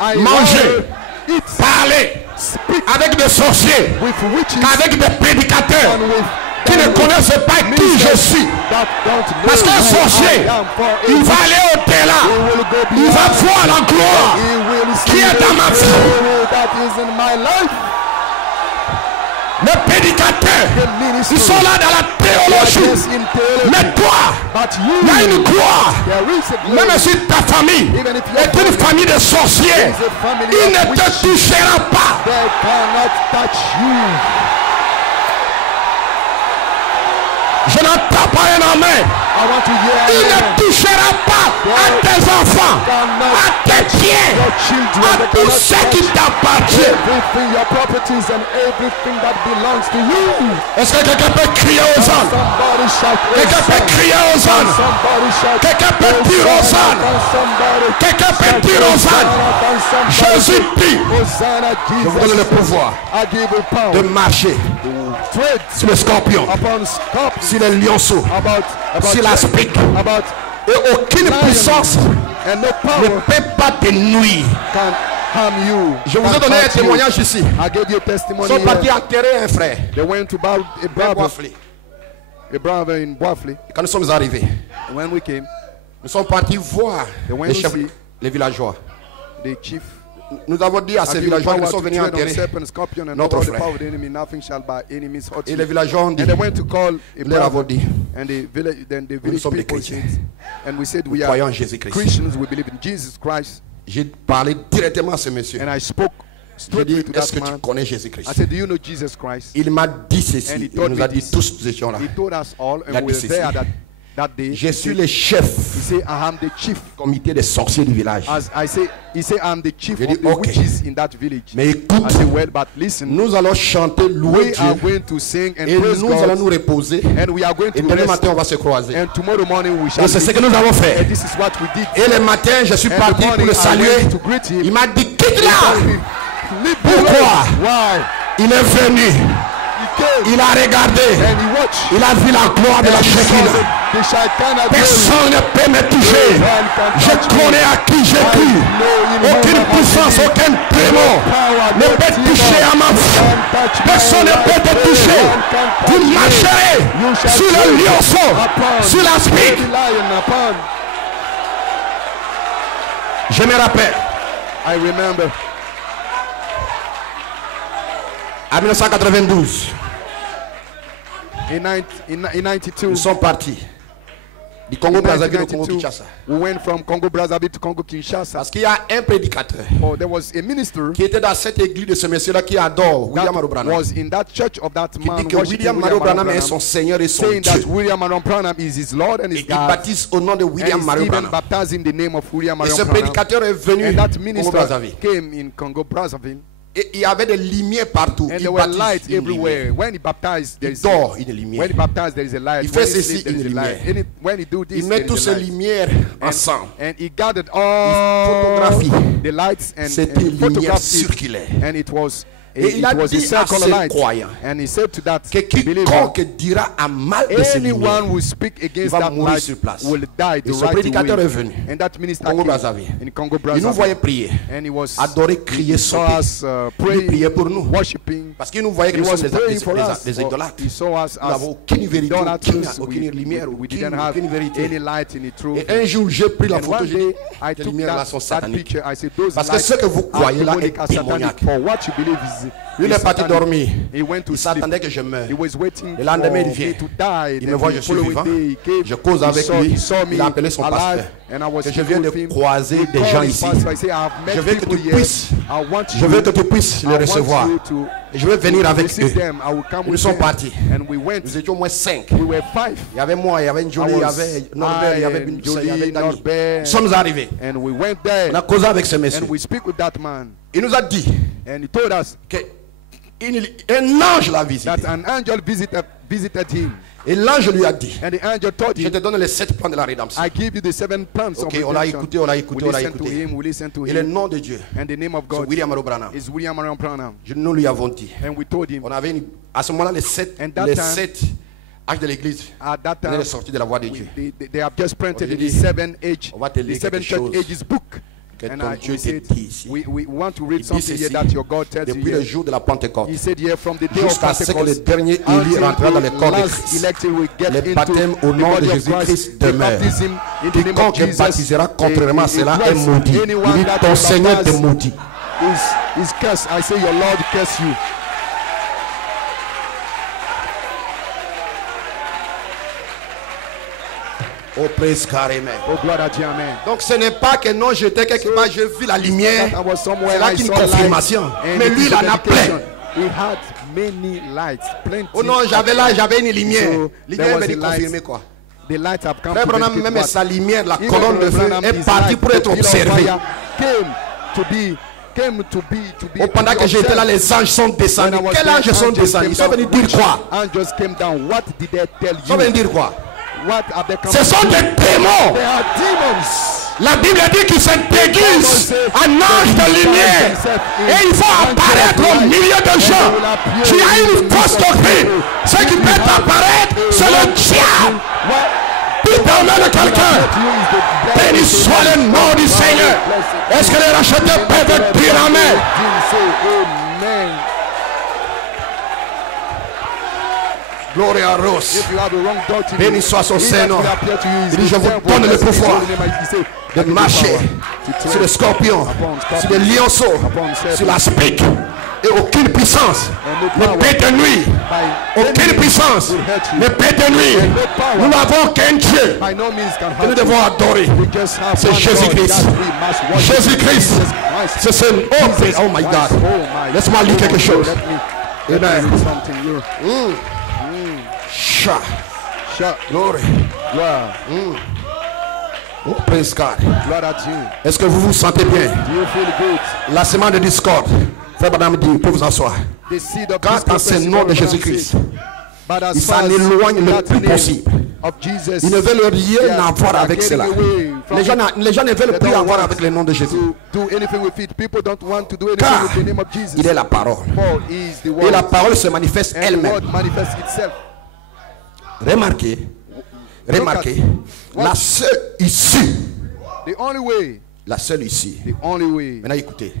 I manger, rather eat, parler speak avec des sorciers with witches qu'avec des prédicateurs and with qui ne connaissent pas qui je suis. that don't know Parce qu'un who sorcier, I am, for il va witch, aller au-delà. he will go Il va beyond. voir la gloire He will qui see est dans ma the vie. glory that is in my life. Les prédicateurs, The ministry, ils sont là dans la they are théologie. just in theology. Mais toi, But il y a you, une gloire. there is a glory. Même si ta famille Even if your est une famille de sorciers, is a family il of ne te witches, touchera pas. they cannot touch you. Je n'entends pas un amen. I want to hear Il amen. ne touchera pas à tes enfants, à tes biens, Your children, à they tout cannot ce qui touch t'appartient. everything, your properties and everything that belongs to you. Est-ce que quelqu'un peut crier aux ânes? Somebody shout, Quelqu'un peut crier aux ânes? somebody shout, Quelqu'un peut dire aux ânes? somebody Quelqu'un peut dire aux ânes? Jésus dit, Hosanna, je vous donne le Jesus, pouvoir I give you power de marcher tread sur le scorpion, upon scorpions, sur les lionceaux, about sur la spique. about Et aucune puissance and no ne power peut pas te nuire. can harm you. Je vous ai can donné un hurt you. témoignage ici. I gave you a Ils testimony sont partis here. enterrer un frère. They went to bow a brother in Boifley. Quand nous sommes arrivés, When we came, nous sommes partis voir They went les to chefs, see les villageois. the chief, Nous avons dit à I ces give you villageois power qu'ils sont to venus tread on enterrer. serpent, scorpion, and notre over the frère. power of the enemy. Nothing shall by any means hurt Et you. les villageois ont dit, And they went to call a nous leur avons brother, dit, and the village, then the nous village sommes des people chrétiens. said, and we said we croyons en are Jésus-Christ. Christians. We believe in Jesus Christ. J'ai parlé directement à ce monsieur. And I spoke J'ai straight dit, to est-ce that que tu man. connais I Jésus-Christ? said, do you know Jesus Christ? Il m'a dit And ceci. he Il told nous me a dit this. tous, nous étions là. He told us all, Il a and we dit were there ceci. that day. Je suis le He chef said, I am the chief. du comité des sorciers du village. As I say, he said, I'm the chief J'ai of dit, the okay. witches in that village. Mais écoute, I said, well, but listen, nous allons chanter, louer we are Dieu. going to sing and Et praise nous allons God, nous reposer. and we are going Et to demain rest, matin, on va se croiser. and tomorrow morning we shall Et c'est ce meet. que nous avons And fait. this is what we did. Et le matin, je suis And parti the pour morning le I saluer. went to greet him. Il m'a dit, quitte He là. told me, leave the Pourquoi? way. Why? Il est venu. He came Il a regardé. and he watched. Il a vu la gloire de la And he saw Shekinah. the Shekinah glory. Personne ne peut me toucher. Je connais à qui j'ai cru. Aucune puissance, aucun démon ne peut toucher à ma vie. Personne ne peut te toucher. Vous marcherez sur le lionceau, sur la spique. Je me rappelle, I remember en 1992, in 92, nous sommes partis du Congo Brazzaville au Congo 1992, Kinshasa. we went from Congo Brazzaville to Congo Kinshasa. Parce qu'il y a un prédicateur Oh, there was a minister qui était dans cette église de ce monsieur-là qui adore William that Maro Branham. was in that church of that Qui man dit que worshiping William Maro William Branham est Branham, son Seigneur et son saying that Dieu. William Maro Branham is his Lord and Et his il God, baptise au nom de and William he's Maro even Branham. baptized in the name of William Et Maro ce Branham. prédicateur est venu And that au Congo minister Brazzaville. came in Congo Brazzaville, Et il y avait des lumières partout. and Il there were baptise lights une everywhere. lumière. When he baptized, there Il is dort une when he lumière. baptized, there is a light. Il When fait he ceci, sleeps, there is une a light. lumière. When he do this, Il met there toutes is ces a light. lumières ensemble. And he gathered all photographie. the lights and C'était une lumière photographed it, circulaire. and it was Et il a it was a dit à circle of ces light. croyants And he said to that que believer, quiconque dira à mal de ces lumières, anyone who speak against va that mourir light sur place. will die the Et ce right prédicateur way. est venu. And that minister Congo came Brazzaville. in Congo Il nous voyait Brazzaville. prier, And he was adorer, crier, saw sauter. us Il priait pour nous. worshiping. Parce qu'il nous voyait que He nous was sommes praying for us. des idolâtres. He saw us Nous as n'avons aucune vérité, idolaters. aucune lumière, We didn't have aucune vérité. any light in the truth. Et un jour, j'ai pris la And photo, one j'ai dit, day, I les took lumières là sont that sataniques. picture. I said, those Parce que lights ce que vous are croyez là demonic, est are satanic. démoniaque. For what you believe is Lui, il est parti satanic. dormir. He went to Il sleep. s'attendait que je meure. He was waiting Le lendemain, for il vient. me to die. Il Then me voit, the je suis following vivant. day, he came. Je cause He avec saw- lui. he saw me Il a appelé son alive, pasteur. and I was Que je speaking viens de with him. croiser He des called gens his ici. pastor. I say, I have met Je veux que people tu here. puisses. I want Je you veux que tu puisses I les want recevoir. you to Et je vais venir avec receive eux. them. I will come Ils with sont them. partis. And we went. Nous étions au moins 5. We were 5. Il y avait moi, il y avait une Jolie, il y I avait was- Norbert, il y avait I une and Jolie, il y avait Dani. Norbert. Nous sommes arrivés. And we went there. On a causé avec ce monsieur. And we speak with that man. Il nous a dit And he told us qu'un ange l'a visité. that an angel visited him. Et l'ange lui a dit, And the angel told je him, te donne les 7 plans de la rédemption. I give you the 7 plans Ok, of on l'a redemption. écouté, on l'a écouté, We on l'a listen to écouté. him, we listen to Et le him. nom de Dieu, And the name of c'est God William Branham. is William Marion Branham. Nous lui avons dit. And we told him, On avait à ce moment-là les And that time- 7 âges de l'église. at that On time, est sorti de la voix de Dieu. they have just printed in Aujourd'hui, the 7 age, on va te the lire 7 quelque church chose ages book. que And ton we Dieu te said, dit ici. we want to read Il dit something here ceci, that your God tells you depuis le here. jour de la Pentecôte, He said here from the day of jusqu'à ce que le Pentecost dernier élu rentrera dans les corps de last Christ. elected will get Le into baptême au the nom body de of Christ, Jésus-Christ the demeure. baptism in the name of Quiconque Jesus. baptisera contrairement à cela est blessed. maudit. Anyone Il dit, that ton Seigneur te baptizes maudit. is cursed. I say your Lord curse you. Oh, praise God, amen. Oh, gloire à Dieu, amen. Donc ce n'est pas que non, j'étais quelque part, je vis la lumière. I was somewhere, C'est là I qu'une saw light, confirmation. and Mais it lui, is il en a dedication. plein. He had many lights, plenty. Oh non, j'avais une lumière. So, there Lumière was veut a dire light. confirmer quoi. The lights have come Frère to Branham, dedicate même what? sa lumière, la Even colonne de feu Branham, est his partie light, pour the être pillar of observée. fire came to be Oh, pendant que j'étais là, les anges sont descendus. When I was Quels there, anges sont angels descendus? came Ils sont down. venus dire Which quoi? angels came down. What did they tell Ils sont venus you? dire quoi? What have they come Ce to sont do? des démons. They are demons. La Bible dit qu'ils se déguisent en ange de lumière. Et il faut apparaître au milieu de gens. Tu as une fausse doctrine. Ce qui peut apparaître, c'est le diable. Dites dans le nom de quelqu'un. Béni soit le nom du Seigneur. Est-ce que les rachetés peuvent dire Amen? Amen. Gloire à Rose. If you have a wrong doctrine, Béni soit son he that Saint-Nom. will appear to you is Il dit, je the vous devil. donne le Blessed is pouvoir the name. He said, de I give you marcher power to tread sur les scorpions, upon scorpions, sur les lionceaux, upon serpents, sur la spique. Et aucune puissance ne peut te nuire. by Aucune any means puissance will hurt you. ne peut te nuire. Nous n'avons qu'un Dieu By no means can que nous hurt you. devons adorer. We just have C'est one Jésus-Christ. God that we must worship. Jésus-Christ. Jesus Christ. C'est ce... Oh, praise- oh my God. Christ. Oh my Laisse-moi lire quelque chose. Let me Amen. read something here. Cha. Shout. Glory. Gloire. Oh, praise God. Gloire à Dieu. Est-ce que vous vous sentez bien? Do you feel good? La semaine de discorde. Frère Madame dit, vous pouvez vous asseoir. The seed of Quant this à ce prophecy nom de of Jésus-Christ, but as il far s'en as éloigne le that plus name possible. of Jesus, Ils ne veulent they rien are avoir avec getting cela. away from Les gens ne veulent They plus don't avoir want avec le nom de Jésus. to do anything with it. People don't want to do anything Car with the name of Jesus. il est la parole. For he is the Et word. la parole se manifeste And the elle-même. word manifests itself. Remarquez, la seule issue, The only way. la seule issue. The only way. Maintenant écoutez,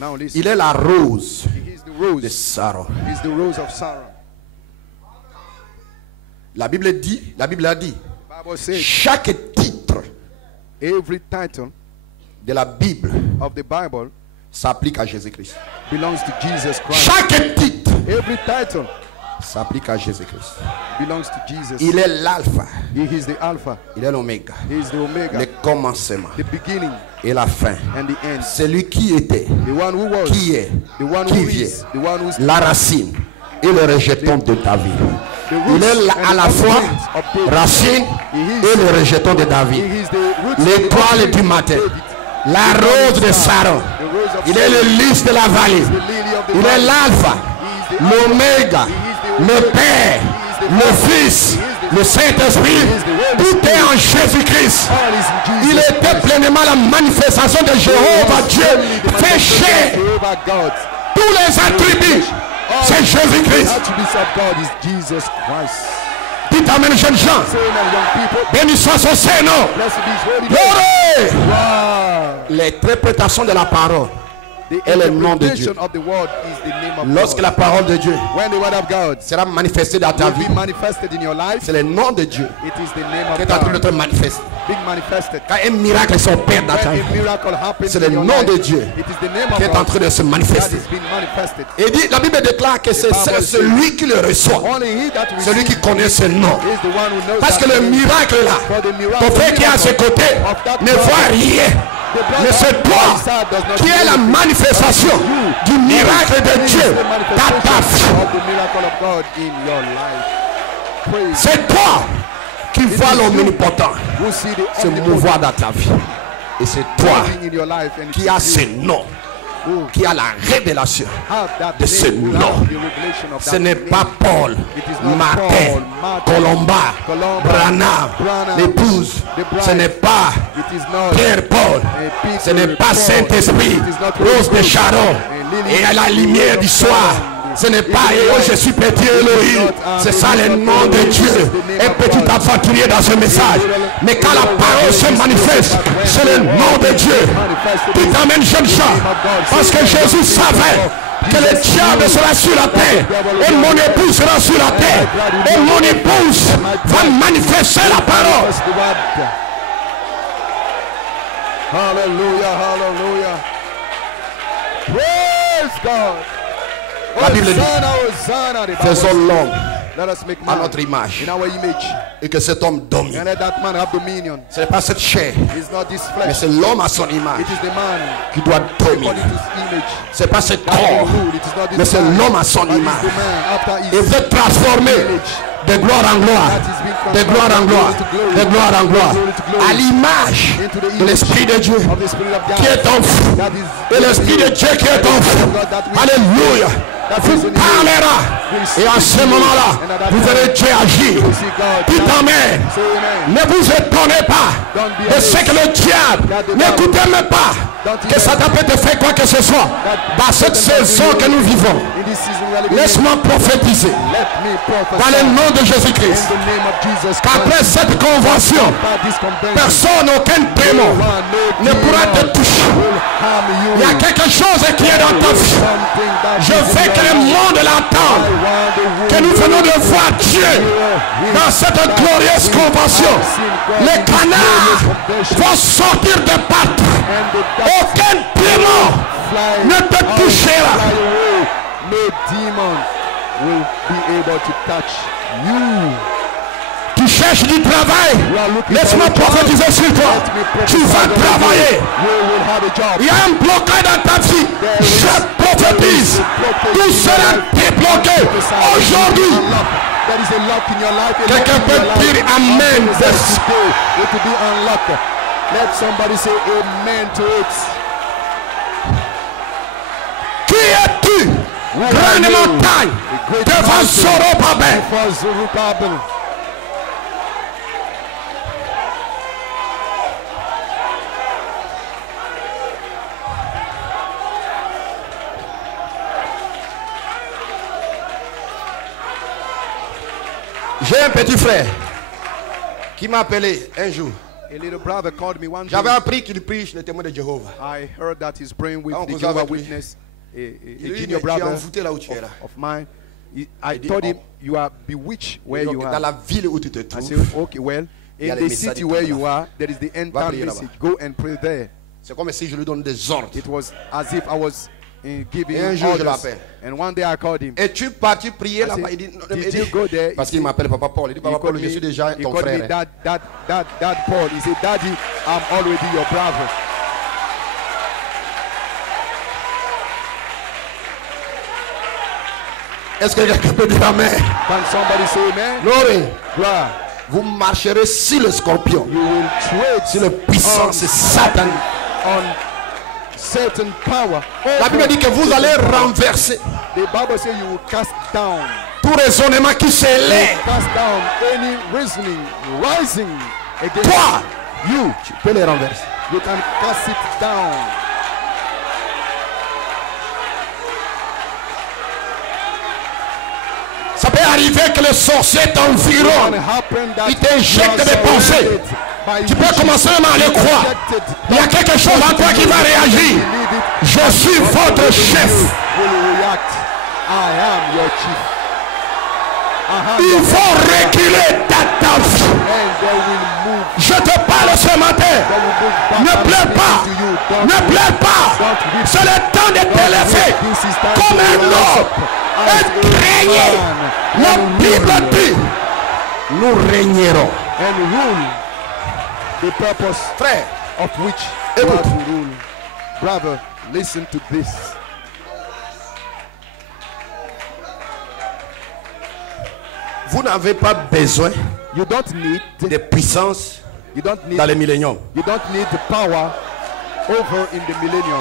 Now listen. il est la rose He is the rose. de Saron. He is the rose of Sharon. La Bible a dit, Bible says chaque titre every title de la Bible of the Bible s'applique à Jésus-Christ. belongs to Jesus Christ. Chaque titre Every title s'applique à Jésus-Christ. belongs to Jesus. Il est l'alpha, He is the Alpha. il est l'oméga, He is the Omega. le commencement The beginning et la fin. and the end. Celui qui était, The one who was. qui est, The one qui who vient, is. The one who is. la racine et le rejeton de David. The Il roots est and à la the fois offspring of David. racine et le rejeton de David. He is the roots L'étoile and the du matin, David. la rose de Saron. The rose of Il est le lys de la vallée. the lily of the Il est valley. l'alpha, He is the l'oméga, le Père, le Fils, le Saint-Esprit. Tout est en Jésus-Christ. All is in Il Jesus était Christ. pleinement la manifestation de Jéhovah Dieu fait chair. Jehovah God. Tout tous les attributs, c'est Jésus-Christ. Attributes of God is Jesus Christ. Dites amen, jeunes gens. Say amen, young people. Béni soit son Saint-Nom. Blessed be his holy name. Glory. Wow. L'interprétation de la parole est le nom de Dieu. Of the word is the name of Lorsque God. la parole de Dieu When the word of God sera manifestée dans ta will vie, be manifested in your life, c'est le nom de Dieu it is the name qui of est en train de God te manifester. being manifested. Quand un miracle s'opère dans ta When vie, a miracle happens c'est in le your nom life, de Dieu it is the name of qui est en God train de se that manifester. is being manifested. Et dit, la Bible déclare que c'est celui qui le reçoit, Only he that celui qui receives connaît ce nom. is the one who knows Parce que that le name. miracle là, For the miracle, ton frère qui est à ses côtés ne voit rien. Mais c'est toi qui es la manifestation du miracle de Dieu dans ta vie. C'est toi qui vois l'omnipotent se mouvoir dans ta vie. Et c'est toi qui as ce nom, qui a la révélation de ce nom. Ce n'est pas Paul, Martin, Colomba, Branham, l'épouse. Ce n'est pas Pierre Paul. Ce n'est pas Saint-Esprit, Rose de Sharon et à la lumière du soir. Ce n'est pas oh, je suis petit Elohim. C'est ça le nom de Dieu. Un petit aventurier dans ce message. Mais quand la parole se manifeste, c'est le nom de Dieu. Tu t'amènes jeune gens. Parce que Jésus savait que le diable sera sur la terre. Et mon épouse sera sur la terre. Et mon épouse va manifester la parole. Hallelujah, hallelujah. Praise God. La Bible dit, Hosanna, the Bible faisons says, l'homme let us make à man notre image in our image, et que cet homme domine. and let that man have dominion. Ce n'est pas cette chair, It's not this mais flesh, c'est l'homme à son image it is the man qui doit dominer. according to his image. Ce n'est pas ce That corps, will rule. It is not mais this c'est man, l'homme à son but it's image. the man after Et his vous êtes transformé de gloire en gloire, de gloire en gloire, de gloire en gloire, à l'image de l'Esprit de Dieu of the Spirit of qui God. est en vous, That is et l'Esprit de Dieu qui est en vous. Alléluia. Vous parlera et à ce moment-là, vous verrez Dieu agir. Dites amen. Ne vous étonnez pas de ce que le diable, n'écoutez même pas que Satan peut te faire quoi que ce soit dans cette saison que nous vivons. In this season we are living in, Laisse-moi prophétiser let me dans le prophesy nom de in Jésus-Christ the name of Jesus qu'après Christ. cette convention, By this convention, personne, aucun démon ne pourra te toucher. will harm you. Il y a quelque chose qui est dans ta vie. Something that Je is veux in que your le life. monde l'attende, I want the world que nous venons de voir Dieu dans cette glorieuse convention. Les canards vont sortir de partout. Aucun démon ne te touchera. No demon will be able to touch you. Tu cherches du travail. Laisse-moi prophétiser sur toi. Tu vas travailler. You will have a job. Il y a un blocage dans ta vie. Je prophétise. Tout sera débloqué aujourd'hui. There is a lock in your life. Quelqu'un peut dire amen. It will be unlocked. Let somebody say amen to it. Qui es-tu? Grande montagne devant Zorobabel. For Zerubbabel. J'ai un petit frère qui m'a appelé un jour. A little brother called me one day. J'avais appris qu'il prêche le témoin de Jéhovah. I heard that he's praying with Ah, on the cause Jehovah avec lui. Witness, a Il dit, junior mais tu es brother envoûté là où tu es là. of mine. I dit, told oh. him, you are bewitched where Donc, you dans are. la ville où tu te I trouves, said, okay, well, Il y a in les the messages city du where temps de you la are, there is the end Va time prier message. là-bas. Go and pray there. c'est comme si je lui donne des ordres. It was as if I was giving Et un jour, je orders. l'appelle. And one day I called him. Es-tu parti prier I là-bas? said, Il dit, non, did il dit- you go there? parce qu'il m'appelle Papa Paul. Il dit, Papa Paul, je suis déjà he ton called me frère. Dad Paul. He said, Daddy, I'm already your brother. Est-ce que quelqu'un peut dire amen? Can somebody say amen? Glory. Bruh, Vous marcherez sur le scorpion, you will tread sur le puissant, c'est Satan. on certain power. La Bible dit que vous allez renverser The Bible says you will cast down. tout raisonnement qui s'élève. Cast down any reasoning rising against Toi, you. tu peux les renverser. You can cast it down. arriver que le sorcier t'environne. Il t'injecte des pensées. Tu peux commencer même à le croire. Il y a quelque chose en toi qui va réagir. Je suis votre chef. Il faut reculer ta vie. Je te parle ce matin. Ne pleure pas. Ne pleure pas. C'est le temps de t'élever comme un homme. Et régner. La Bible dit, nous régnerons. The purpose, Frère, of which écoute. you are to rule. Brother, listen to this. vous n'avez pas besoin You don't need de puissance you don't need dans le millénium. you don't need the power over in the millennium.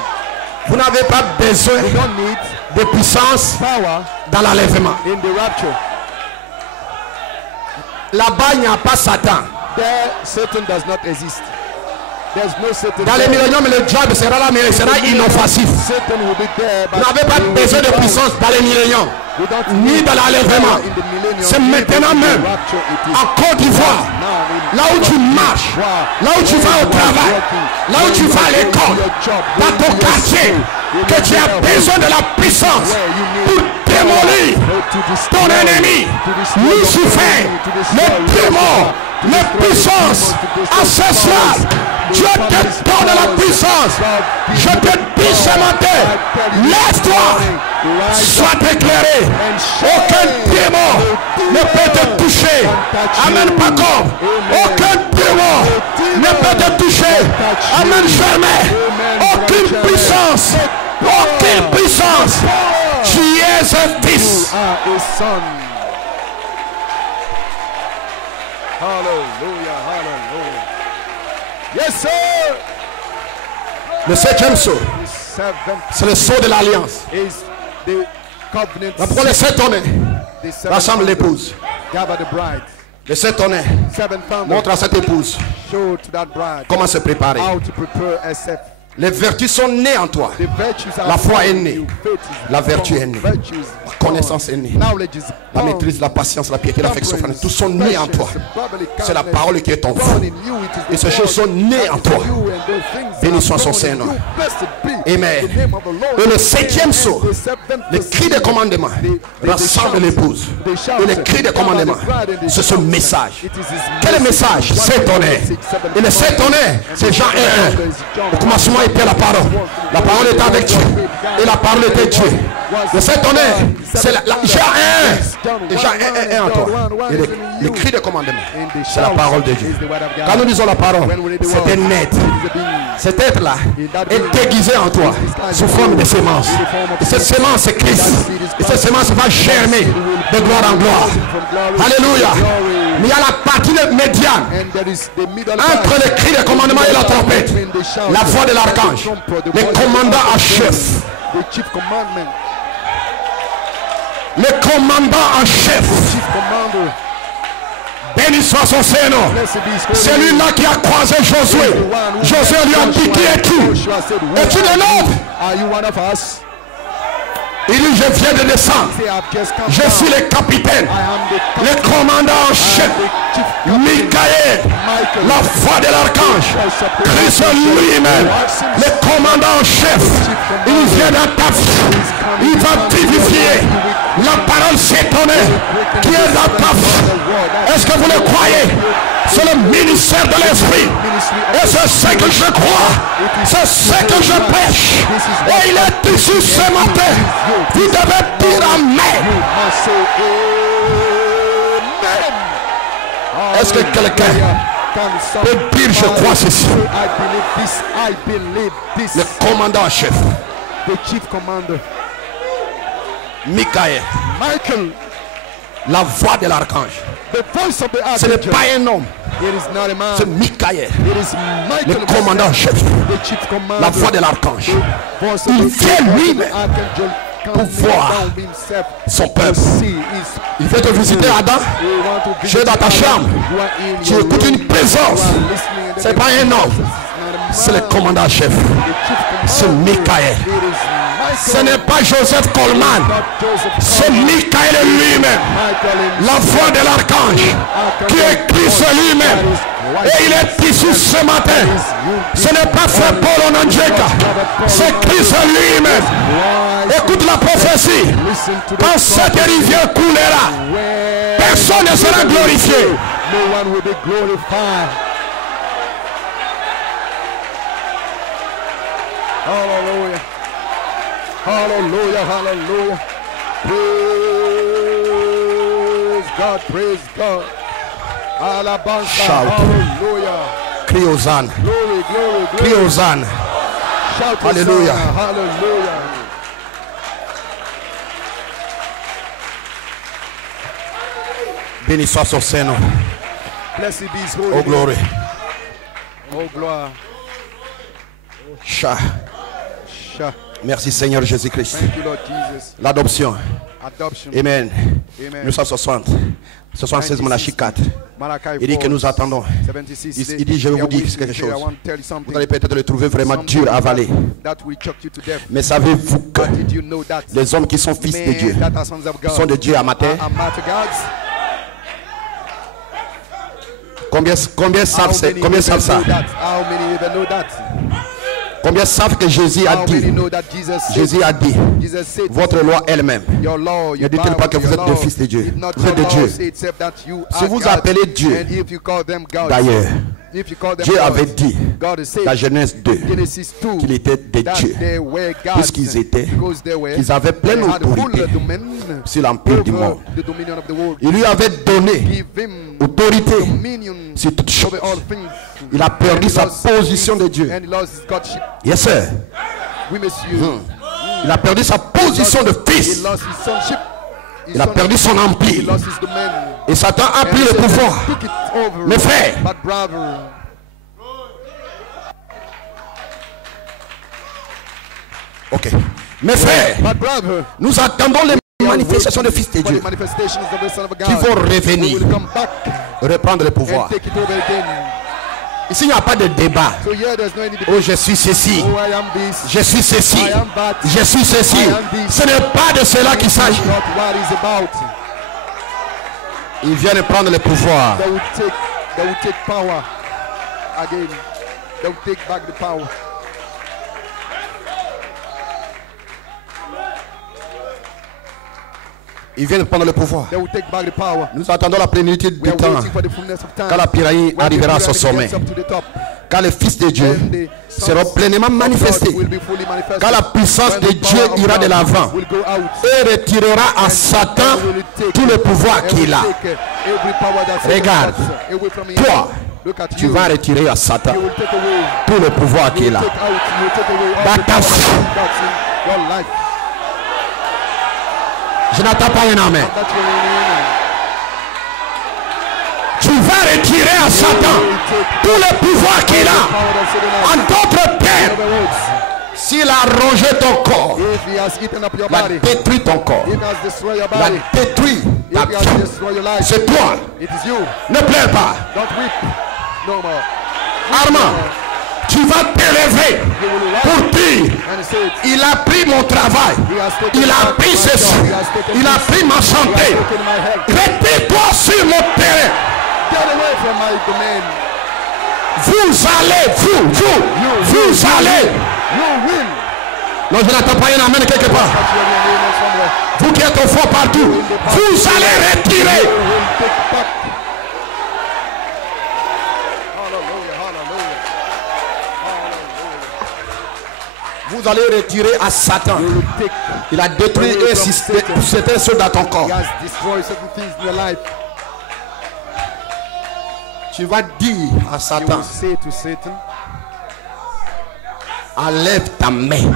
Vous n'avez pas besoin You don't need de puissance power dans l'enlèvement. in the rapture. Là-bas, il n'y a pas Satan. There Satan does not exist. There's no Satan. Dans le there. millénium, le diable sera là, mais il sera inoffensif. Satan will be there, Vous but n'avez pas he will besoin be de bound. puissance dans le millénium, We don't ni need dans l'enlèvement. power in the millennium, C'est even maintenant in the même, rapture it is. en Côte d'Ivoire, Now in là où tu marches, là où tu vas au travail, là où tu vas à l'école, dans ton quartier, que tu as besoin de la puissance pour démolir ton ennemi, Lucifer, le démon, les puissances ancestrales. Dieu te donne la puissance. Je te dis ce matin, lève-toi, sois éclairé. Aucun démon ne peut te toucher. Amen, Paco. Aucun démon ne peut te toucher. Amen, jamais. Aucune puissance. Aucune puissance. Tu es un fils. are a son. Hallelujah, hallelujah. Yes, sir. Le septième sceau, The seventh c'est le sceau de l'alliance. is the covenant. Là, pour les 7 tonnerres, The seventh rassemble l'épouse. gather the bride. Les 7 tonnerres, Seven thunder. montre à cette épouse Show to that bride comment se préparer. how to prepare herself. Les vertus sont nées en toi. The virtues are La foi born est in née. you. Faith is La vertu born. est née. Virtue is La born. connaissance est née. Knowledge is La born. maîtrise, la patience, la piété, l'affection, tous sont nés en toi. C'est la parole qui est en vous. Et ces choses sont nées en toi. Béni soit son Saint-Nom. Amen. Et le septième sceau, le cri de commandement, rassemble l'épouse. Et le cri de commandement, c'est ce message. Quel est le message? 7 tonnerres. Et les 7 tonnerres, c'est Jean 1:1. Au commencement était la parole. La parole était avec Dieu. Et la parole était Dieu. Le 7 tonnerres, c'est Jean 1:1. Et Jean 1:1 en toi. Et le cri de commandement, c'est la parole de Dieu. Quand nous disons la parole, c'est un être. Cet être-là est déguisé en toi sous forme de sémence. Et cette sémence, c'est Christ. Et cette sémence va germer de gloire en gloire. Alléluia. Mais il y a la partie médiane entre le cri de commandement et la trompette. La voix de l'archange. Le commandant en chef. The chief commandment. Le commandant en chef. Chief commander. Béni soit son Seigneur. C'est lui-là qui a croisé Josué. Josué lui a dit, qui es-tu? Es-tu de l'autre? Are you one of us? Il dit, je viens de descendre. Say, I've just come Je down. suis le capitaine, I am the le commandant en chef, Michael, la voix de l'archange, Christ lui-même, le commandant en chef. Il vient dans ta vie, il va vivifier la parole s'étonnée qui est dans ta vie. Est-ce que vous le croyez? C'est le ministère de l'esprit. Et c'est ce que je crois. C'est ce que je prêche. Et il est ici ce matin. Vous devez dire Amen. must say amen. Est-ce que quelqu'un Can peut dire je crois ceci? I believe this. I believe this. Le commandant en chef, The chief commander, Michael, Michael, la voix de l'archange. the voice of the Ce n'est archangel. pas un homme, It is not a man. c'est Michael, It is le Michael, commandant en chef, the chief commander. la voix de l'archange. Voice of Il the vient archangel, lui-même come pour voir down himself son to peuple. see his Il veut te visiter, Adam. We want to Tu es dans ta visit chambre. you are in Tu your écoutes room. une présence. You are listening in the C'est pas un homme, It's not a c'est le man. commandant en chef. The chief C'est commander. Michael. It is Ce n'est pas Joseph Coleman. C'est Michael lui-même. La voix de l'archange qui écrit sur lui-même. Et il est ici ce matin. Ce n'est pas Frère Paul Onanjeka. C'est Christ lui-même. Écoute la prophétie. Quand cette rivière coulera, personne ne sera glorifié. No one will be glorified. Hallelujah. Hallelujah. Hallelujah. Praise God. Praise God. Alabanza. Shout. Hallelujah. Crie aux ânes. Glory, glory, Crie glory. aux ânes. Shout Hallelujah. Hosanna. Hallelujah. Béni soit son Saint-Nom. Blessed be his holy Oh glory. name. Oh gloire. Cha. Sha. Merci Seigneur Jésus-Christ. Thank you, Lord Jesus. L'adoption. Adoption. Amen. Amen. 1960. 76 Malachie 4. Malachi Il dit que 4, nous attendons. 76, Il dit, je vais vous dire quelque chose. Vous allez peut-être le trouver vraiment dur à avaler. Mais savez-vous que les hommes qui sont fils de Dieu sont de Dieu amateur? Combien savent ça? Combien savent que Jésus a dit? Jésus a dit, votre loi elle-même. Ne dites-il pas que vous êtes des fils de Dieu? Vous êtes de Dieu. Si vous appelez Dieu, d'ailleurs, Dieu avait dit dans Genèse 2 qu'il était des dieux, puisqu'ils étaient, qu'ils avaient pleine autorité sur l'empire du monde. Il lui avait donné autorité sur toutes choses. Il a perdu sa position de Dieu. Yes, sir. Il a perdu sa position de fils. Il a perdu son empire. Et Satan a pris le pouvoir. Mes frères, ok. Mes frères, nous attendons les manifestations des fils de Dieu qui vont revenir, reprendre le pouvoir. Ici, il n'y a pas de débat. Oh, je suis ceci. Je suis ceci. Je suis ceci. Ce n'est pas de cela qu'il s'agit. Ils viennent prendre le pouvoir. Ils viennent prendre le pouvoir. Nous attendons la plénitude du temps. Quand la pyramide arrivera à son sommet. Quand les fils de Dieu seront pleinement manifestés. Quand la puissance de Dieu ira de l'avant. Et retirera à Satan tout le pouvoir qu'il a. Regarde. Toi, tu vas retirer à Satan tout le pouvoir qu'il a. Je n'attends pas un amen. Tu vas retirer à Satan tout le pouvoir qu'il a. En d'autres termes, s'il a rongé ton corps, il a détruit ton corps, il a détruit ta vie. C'est toi. Ne pleure pas. Armand, tu vas t'élever pour dire, il a pris mon travail, il a pris ceci, il a pris ma santé. Retire-toi sur mon terrain. Vous allez, vous allez. Non, je n'attends pas un amen quelque part. Vous qui êtes au fond partout, vous allez retirer. Vous allez retirer à Satan. Il a détruit certaines choses dans ton corps. Tu vas dire à Satan, enlève ta main.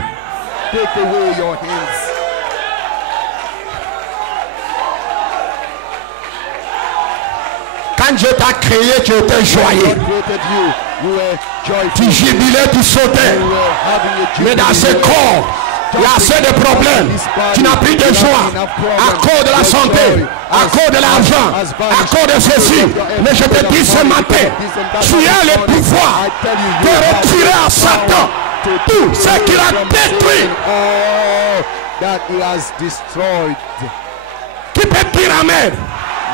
Quand Dieu t'a créé, tu étais joyeux. Tu jubilais, tu sautais. Mais dans ce corps, il y a assez de problèmes. Tu n'as plus de joie à cause de la santé, à cause de l'argent, à cause de ceci. Mais je te dis ce matin, tu as le pouvoir de retirer à Satan tout ce qu'il a détruit. that he has destroyed. Qui peut dire Amen?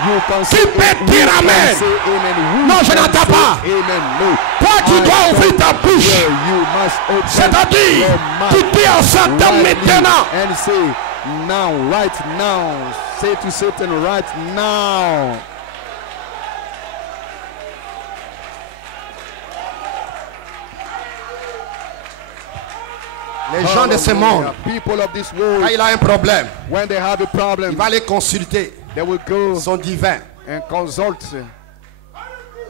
You can say Qui peut dire Amen? amen. Non, je n'entends pas. Amen. No. Toi, tu dois ouvrir ta bouche. You must open C'est-à-dire, your mouth tu dis à Satan rightly maintenant. and say now, right now. Say to Satan right now. Les gens de ce monde, people of this quand world, il a un problème, when they have a problem, il va les consulter. they will go Son divin. and consult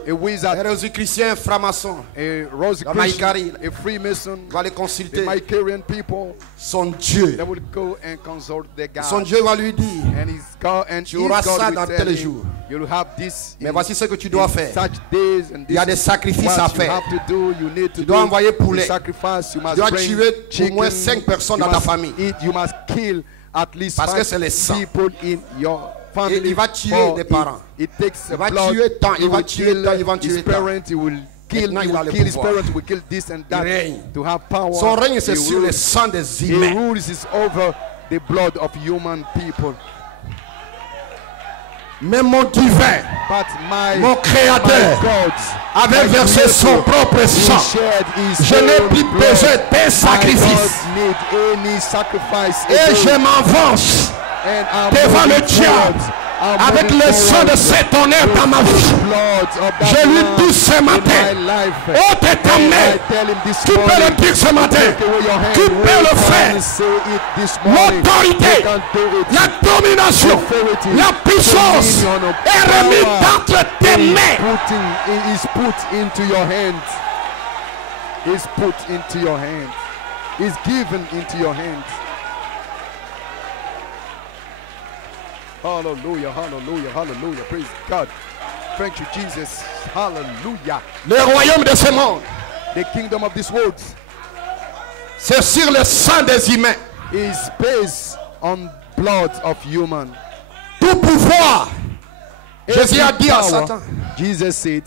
a wizard, Les Rosicruciens francs-maçons, a Rosicrucian, Maïkari. a Freemason, il va les the consulter. Maïkarian people. Son Dieu. They will go and consult their God. Son Dieu va lui dire, And his God, and tu his auras God ça will dans tell tel him, jour. you'll have this mais in, voici ce que tu dois in faire. such days and Il y a des this sacrifices what à you faire. have to do. You need to Tu dois do envoyer the poulet. sacrifice. You must dois bring tuer au chicken. moins 5 personnes You dans ta must famille. eat, you must kill at least Parce que 5 c'est le sang. people in your family. Et il va tuer For des parents. It takes Il va blood. tuer tant, il He va will tuer kill tant, il va tuer his tant. parents. He will kill. Maintenant, He il a will le kill his pouvoir. parents. He will kill this and that Il règne. to have power. Son règne, c'est He sur le rules. sang des He humains. rules is over the blood of human people. Mais mon divin, But mon créateur, avait versé son propre sang. Je n'ai plus besoin d'un sacrifice. Et je m'avance devant le diable avec le sang de cet honneur dans ma vie. Je lui dis ce matin, ôte ta main. Tu peux le dire ce matin. Tu peux le faire. L'autorité, la domination, la puissance est remise entre tes mains. Is put into your hands. Is put into your hands. Is given into your hands. Hallelujah, hallelujah, hallelujah. Praise God. Thank you, Jesus. Hallelujah. Le royaume de ce monde, The kingdom of this world c'est sur le sang des humains. is based on blood of human. Tout pouvoir. Jésus a Every dit à power, Satan. Jesus said,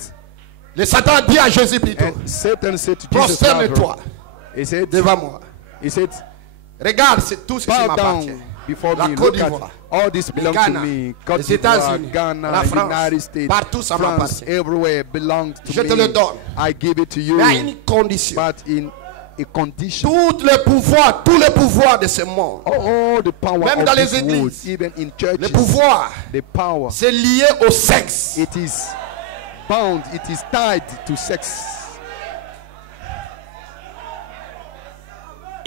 Le Satan a dit à Jésus plutôt. and Satan said to Jesus, Prosterne-toi he said, devant moi. he said, Regarde, c'est tout ce qui bow m'appartient. down before La me. Côte Look at d'Ivoire, all this belongs to Ghana, me. Côte les États-Unis, d'Ivoire, Ghana, la France, United States, partout ça France, m'appartient. everywhere belongs to Je me. te le donne. I give it to you, Mais à une condition. but in a condition. Tout le pouvoir de ce monde, All the power même of dans les this world, églises, even in le churches, pouvoir, the power, c'est lié au sexe. it is bound, it is tied to sex.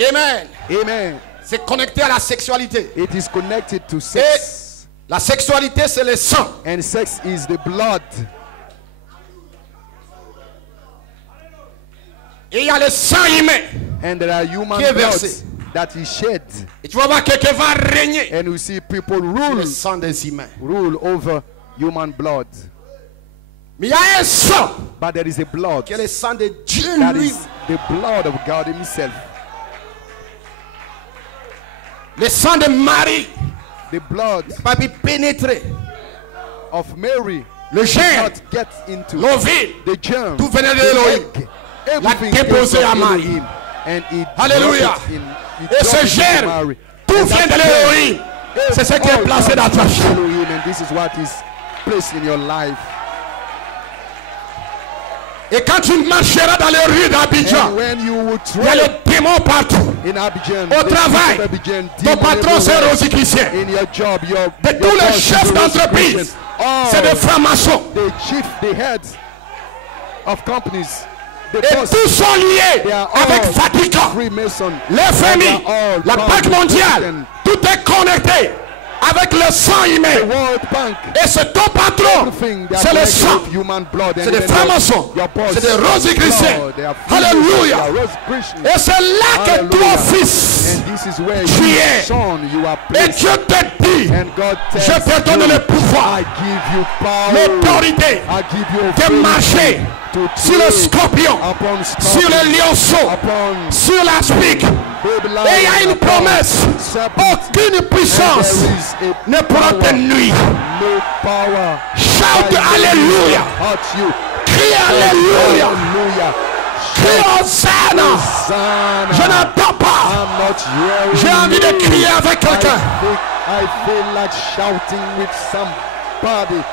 Amen. Amen. C'est connecté à la sexualité. It is connected to sex. La sexualité, c'est le sang. And sex is the blood. Et il y a le sang humain. And there are human Qui est blood versé. that is shed. Et tu vas voir quelqu'un va régner. And we see people Sur le rule sang des humains. over human blood. Mais il y a un sang But there is a blood qui est le sang de Dieu that lui. is the blood of God himself. Le sang de Marie The blood va pu pénétrer. of Mary Le germe, not get into l'ovule, the germ. tout venait de the Elohim. egg. L'a Everything came déposé à from Marie. Elohim. And it Alléluia. dropped it in, it Et ce dropped it to germe, Mary. tout And vient that de germ, l'Elohim. C'est ce qui est all placé dans comes ta from vie. Elohim, and this is what is placed in your life. Et quand tu marcheras dans les rues d'Abidjan, And when you would il y a try les démons partout. in Abidjan, Au the travail, people of Abidjan, ton demon patron c'est everywhere. Rosicrucien. In your job, your De tous les boss is chefs a d'entreprise, Rosicrucian. All c'est des francs-maçons. the chief, the heads of companies, the Et boss, tous sont liés they are avec all Vatican, Freemason. l'FMI, all la Banque mondiale. Tout est connecté avec le sang The humain. World Bank. Et c'est ton patron, Everything that c'est le connects sang. with human blood. C'est And des even francs-maçons, your boss, c'est des Rosicruciens. blood, they are Alléluia. They are Rosicrucians. Et c'est là que Hallelujah. toi, fils, And this is where tu you, es. son, you are et placed. Dieu te dit, And God tells je te donne you, le pouvoir, I give you power. l'autorité I give you de authority marcher to sur le tread scorpion, upon sur scorpions, le lionceau, upon sur la spique. baby lions, Et il y a une upon promesse, serpents. aucune puissance And there is ne a pourra te power, nuire. no power Shout that will Alléluia, hurt you. crie Alléluia. Hallelujah. Crie Hosanna. Hosanna. Je n'entends pas. I'm not hearing J'ai envie de you. crier avec quelqu'un. I feel like shouting with somebody.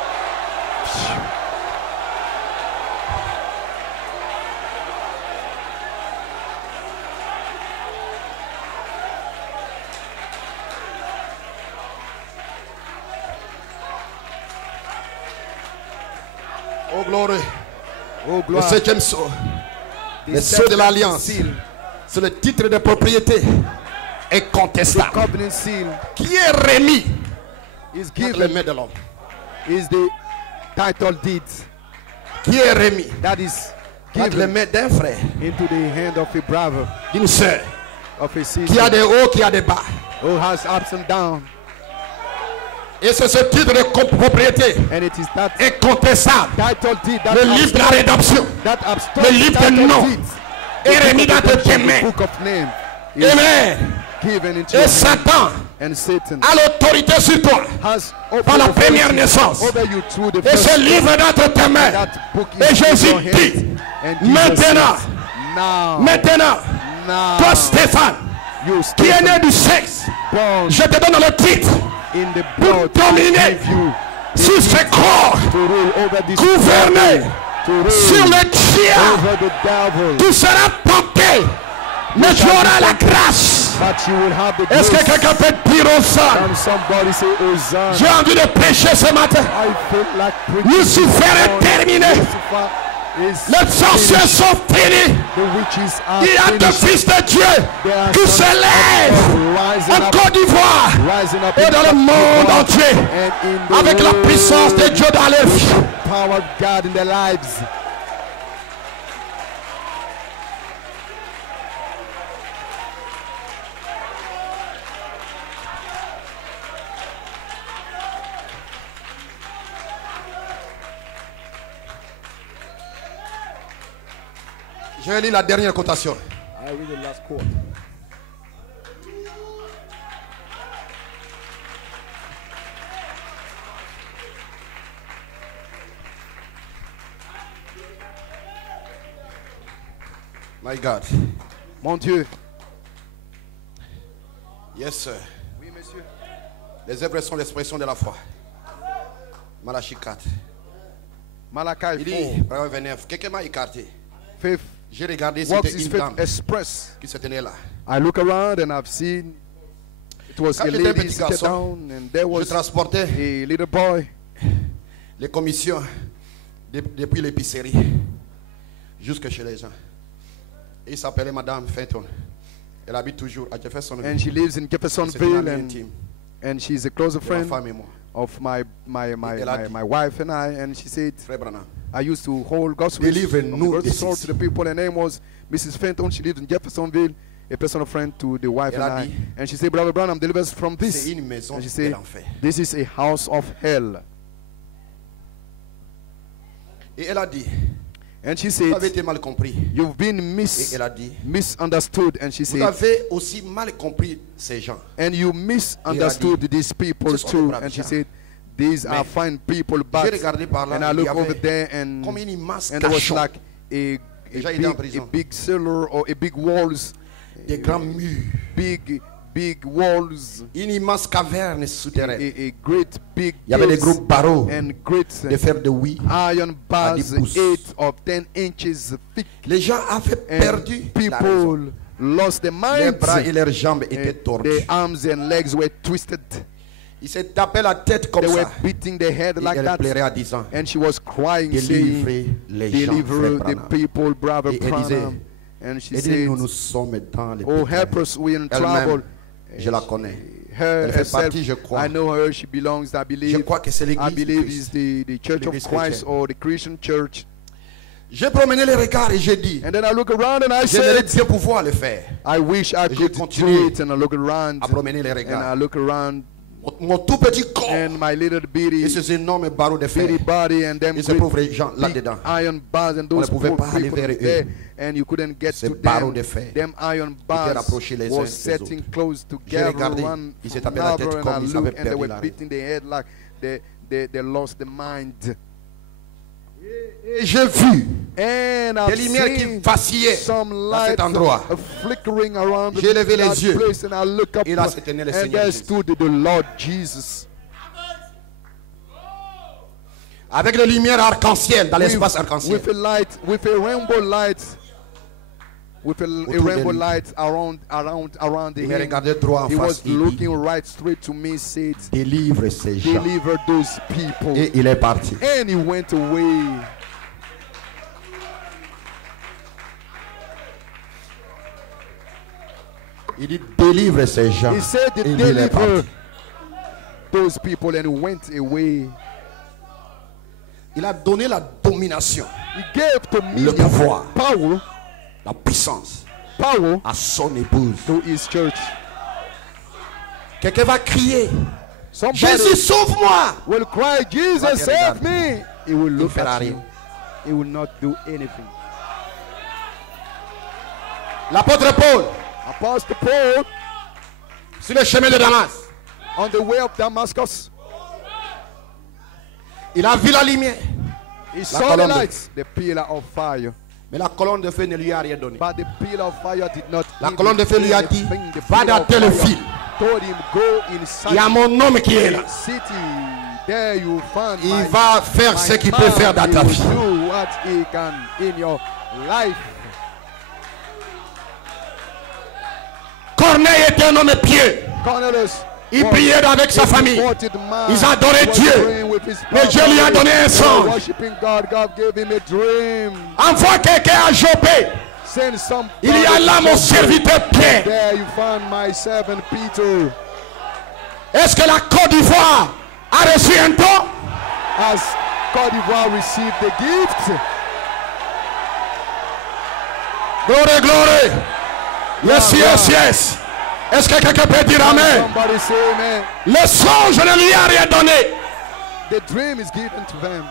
Oh glory. Oh, Le gloire. septième sceau. Le sceau de l'alliance. C'est le titre de propriété The incontestable covenant seal qui est remis is entre les given, mains de l'homme. is the title deed Qui est remis that is entre les given mains d'un frère, into the hand of a brother, d'une sœur, of a qui a sister, des hauts, qui a des bas. who has ups and downs. Et c'est ce titre de propriété And it is that incontestable. title deed, that Le livre de la rédemption abstract le livre des title noms deed, est remis dans tes the mains. book of name is Amen. given into Et your hand. Satan And Satan a l'autorité sur toi has par la over première naissance. over you through the Et first ce livre dans tes mains. that book Et is in Jésus your hand. dit, And Jesus maintenant, says, now, maintenant, now, toi Stéphane, you qui est né Stephen, du sexe, born je te donne le titre in the pour blood, dominer give you sur ce corps, to rule over this gouverner body, to rule sur le diable. over the devil. Tu seras porté, mais tu auras la grâce. But you will have the Est-ce que grace. quelqu'un peut dire au sang? And somebody say, Hosanna. J'ai envie de prêcher ce matin. I feel like preaching. Lucifer est terminé. Lucifer is Les sorciers finished. sont finis. The witches are Il y a des finished. fils de Dieu There are qui some se lèvent rising en up, Côte d'Ivoire rising up et in dans le Côte monde d'Ivoire entier and in the avec la world. puissance de Dieu dans les vies. Power of God in their lives. Je vais lire la dernière cotation. I read the last quote. My God. Mon Dieu. Yes, sir. Oui, monsieur. Les œuvres sont l'expression de la foi. Malachie 4. Malachi Il 4. dit, paragraphe 29, quelqu'un m'a écarté. Faith J'ai regardé, works c'était his une faith dame express. qui se tenait là. I look around and I've seen it was Quand a j'étais un lady petit seated garçon, down and there Je was transportais a little boy les commissions depuis l'épicerie jusque chez les gens. Et il s'appelait Madame Fenton. Elle habite toujours à Jeffersonville. and she lives in C'est une Jeffersonville amie intime and she's a closer de ma friend femme et moi. of Elle a dit, my wife and I, and she said Frère Branham, I used to hold gospel Deliver-nous gospel d'ici. to the people. Her name was Mrs. Fenton. She lives in Jeffersonville, a personal friend to the wife Elle and a I. dit, And she said, Brother Branham, deliver us from this. c'est une maison And she de said, l'enfer. this is a house of hell. Et elle a dit, And she vous said, avez été mal compris. you've been Et elle a dit, misunderstood. And she vous said, avez aussi mal compris ces gens. and you misunderstood these people Ce sont des too. braves And she gens. said, these are Mais fine people, J'ai but regardé par là, and I il y look avait over there and comme une immense there was cachot, like a Déjà, il était en prison. big cellar or a big walls, des grands murs, big walls, une immense caverne souterraine. a great big Il y avait des gates gros barreaux and great de fer de oui. iron bars 10 pouces. 8 or 10 inches thick, Les gens avaient and perdu la raison. people lost their Les minds. bras et leurs jambes étaient And tordus. their arms and legs were twisted. Ils se tapaient la tête comme They were ça. beating their head Et like elle that. pleurait en disant, And she was crying, délivrez saying, les gens, deliver frère the Branham. people, brother Et elle disait, Branham. And she Et dit, said, nous sommes dans les oh, pétrés. help us, we're in Elle-même, trouble. je la connais. Her Elle fait herself, partie, je crois. I know her, she belongs, I Je believe, crois que c'est I l'église de believe Christ. is the Church of L'église Christ chrétienne. or the Christian church. J'ai promené les regards et j'ai dit, And then I look around and I j'aimerais said, bien pouvoir le faire. I wish I Et could j'ai do continué it. And I look around À promener les and I regards. look around Mon tout petit corps and my little et bitty ces énormes barreaux de fer. body and them Et ces great pauvres gens big là-dedans. iron bars and On those ne pouvait poor pas aller people vers there eux. and you couldn't get Ces to barreaux them. de fer Them iron bars rapprochés les uns was des setting autres. close J'ai together regardé, one ils se from tapaient la tête another, and comme I ils looked avaient and they perdu were la raison. beating their head like they lost their mind. Et j'ai vu And des I've lumières qui seen vacillaient some dans cet lights endroit. flickering around J'ai levé that les yeux. place, and I look up, Et là se tenait le and Seigneur there Jésus. stood the Lord Jesus. Avec les lumières arc-en-ciel dans l'espace arc-en-ciel. With a light, with a rainbow light, with a Autour de rainbow lui. light around Il me him. regardait droit en He face. was Il dit, looking right straight to me, said, délivre ces gens. deliver those people. Et il est parti. And he went away. Il dit délivre ces gens. He said, Et il est deliver parti. those people, and he went away. Il a donné la domination, He gave le dominion, pouvoir, power la puissance à son épouse. to his church. Quelqu'un va crier, Somebody Jésus sauve-moi. will cry, Jesus, save me. He will Il ne look fera at rien. you. He will not do anything. L'apôtre Paul, Apostle Paul, sur le chemin de Damas, on the way of Damascus, il a vu la lumière. he saw the colonne de- lights, the pillar of fire. Mais la colonne de feu ne lui a rien donné. But the pillar of fire did not La give colonne de him feu lui a dit, anything. The va pillar dans of tel fire ville. told him, go Il y a inside mon homme qui est là. the city. There you find Il my, va faire my ce qu'il man. peut faire dans He ta will vie. do what he can in your life. Corneille était un homme pieux. Cornelius Il was priait avec sa a famille. devoted man. Ils adoraient He was Dieu. praying with his Mais Dieu lui a family. donné un He was songe. worshiping God. God gave him a dream. Envoie quelqu'un à Jopé. Send some. Il y a là mon serviteur Pierre. There you find my servant Peter. Est-ce que la Côte d'Ivoire a reçu un don? As Côte d'Ivoire received the gift. Gloire, gloire. Yes, yes, yes. Est-ce que quelqu'un peut dire Amen? Somebody say amen. Le songe ne lui a rien donné. The dream is given to them.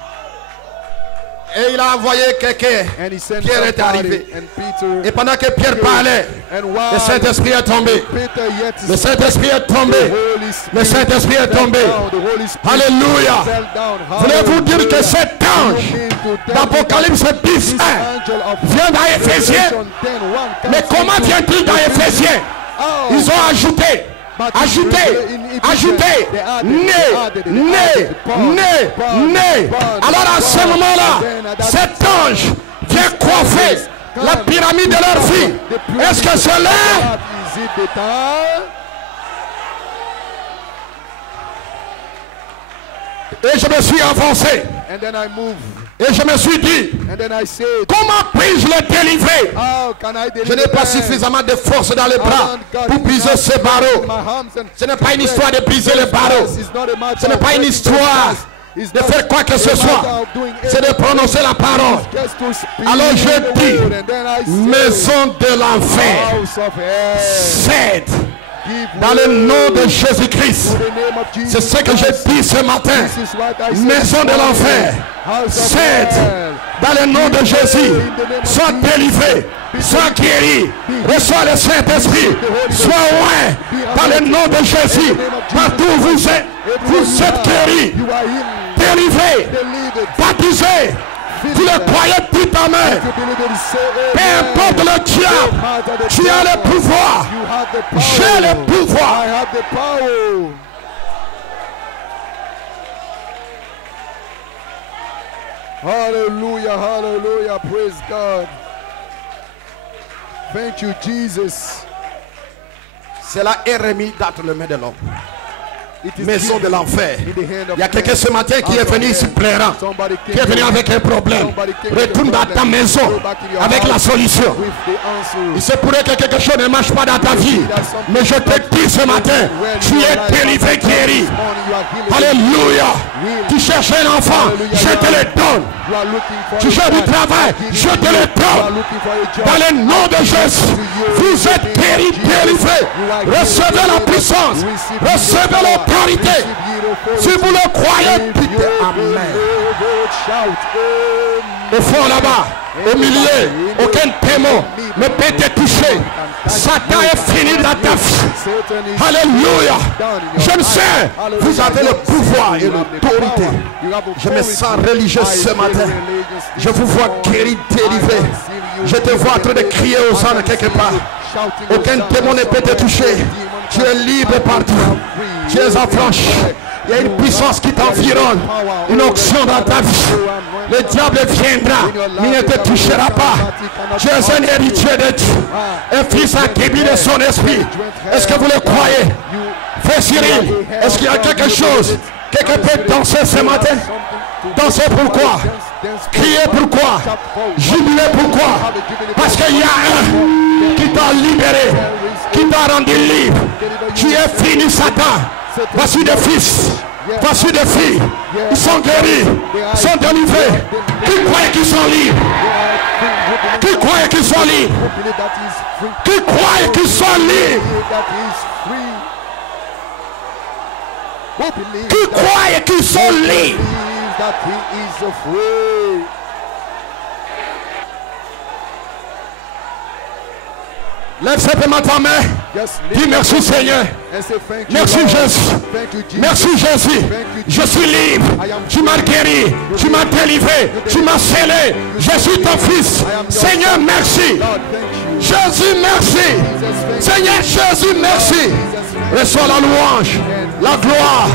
Et il a envoyé quelqu'un. And he sent Pierre est somebody, arrivé. and Peter. Et pendant que Pierre parlait, And le while Saint-Esprit est tombé. Peter yet Le Saint-Esprit est tombé. Holy Le Spirit Saint-Esprit est fell tombé. down, the Holy Spirit Alléluia. fell down. Voulez-vous dire que Hallelujah. cet ange You mean to tell me d'Apocalypse that 10, this 1 angel of vient dans Éphésiens? Revelation 10:1 Mais comes comment into vient-il dans Éphésiens? Oh, Ils ont ajouté, né. Alors à ce moment-là, cet ange vient coiffer la pyramide de leur vie. Est-ce que c'est l'heure? Is it the time? Et je me suis avancé. And then I move. Et je me suis dit, And then I said, comment puis-je le délivrer? how can I deliver Je n'ai pas them? suffisamment de force dans les bras pour briser ces barreaux. Ce n'est pas une histoire de briser les barreaux. Ce n'est pas une histoire de faire quoi que ce soit. C'est de prononcer la parole. Alors je dis, maison de l'enfer, cède dans le nom de Jésus-Christ. C'est ce que je dis ce matin. Maison de l'enfer, cède dans le nom de Jésus. Sois délivré, sois guéri, reçois le Saint-Esprit, sois loin dans le nom de Jésus. Partout où vous êtes guéri, délivré, baptisé. Vous le croyez, dites Amen. Peu importe le diable, tu as le pouvoir. J'ai le pouvoir. Hallelujah, hallelujah, praise God. Thank you, Jesus. C'est la RMI d'être le main de l'homme. It is Maison de l'enfer. in the hand of Il y a quelqu'un man. ce matin qui est venu ici pleurant, Somebody came qui est venu to- avec un problème. somebody came with a Retourne dans ta problem. maison Go back in your avec la house solution. with the answer. Il se pourrait que quelque chose ne marche pas dans ta vie, mais je te dis ce matin, tu es délivré, guéri. Alléluia. Tu cherches un enfant, je te le donne. Tu cherches du travail, je te le donne. Dans le nom de Jésus, vous êtes guéri, délivré. Recevez la puissance, recevez l'autorité. Si vous le croyez, dites Amen. Au fond là-bas, au milieu, aucun démon ne peut te toucher. Satan est fini dans ta vie. Alléluia. Je me sais, vous avez le pouvoir et l'autorité. Je me sens religieux ce matin. Je vous vois guéri, délivré. Je te vois en train de crier aux ânes quelque part. Aucun démon ne peut te toucher. Tu es libre partout. Tu es affranchi. Il y a une puissance qui t'environne, une onction dans ta vie. Le diable viendra, mais il ne te touchera pas. Tu es un héritier de Dieu, un fils acquis de son esprit. Est-ce que vous le croyez? Frère Cyril, est-ce qu'il y a quelque chose? Quelqu'un peut danser ce matin? Danser pourquoi? Crier pourquoi? Jubiler pourquoi? Parce qu'il y a un qui t'a libéré, qui t'a rendu libre. Tu es fini, Satan. Voici des fils, voici des filles. Ils sont guéris, ils sont délivrés. Qui croient qu'ils sont libres? Qui croient qu'ils sont libres? Qui croient qu'ils sont libres? Qui croient qu'ils sont libres? Lève simplement ta main. Dis merci Seigneur. Merci Jésus. Merci Jésus. Je suis libre. Tu m'as guéri. Tu m'as délivré. Tu m'as scellé. Je suis ton fils. Seigneur, merci. Jésus, merci. Seigneur Jésus, merci. Reçois la louange, la gloire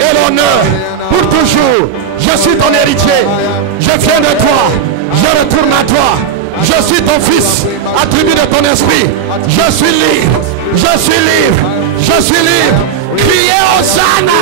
et l'honneur pour toujours. Je suis ton héritier. Je viens de toi. Je retourne à toi. Je suis ton fils, attribut de ton esprit. Je suis libre, je suis libre, je suis libre. Criez Hosanna.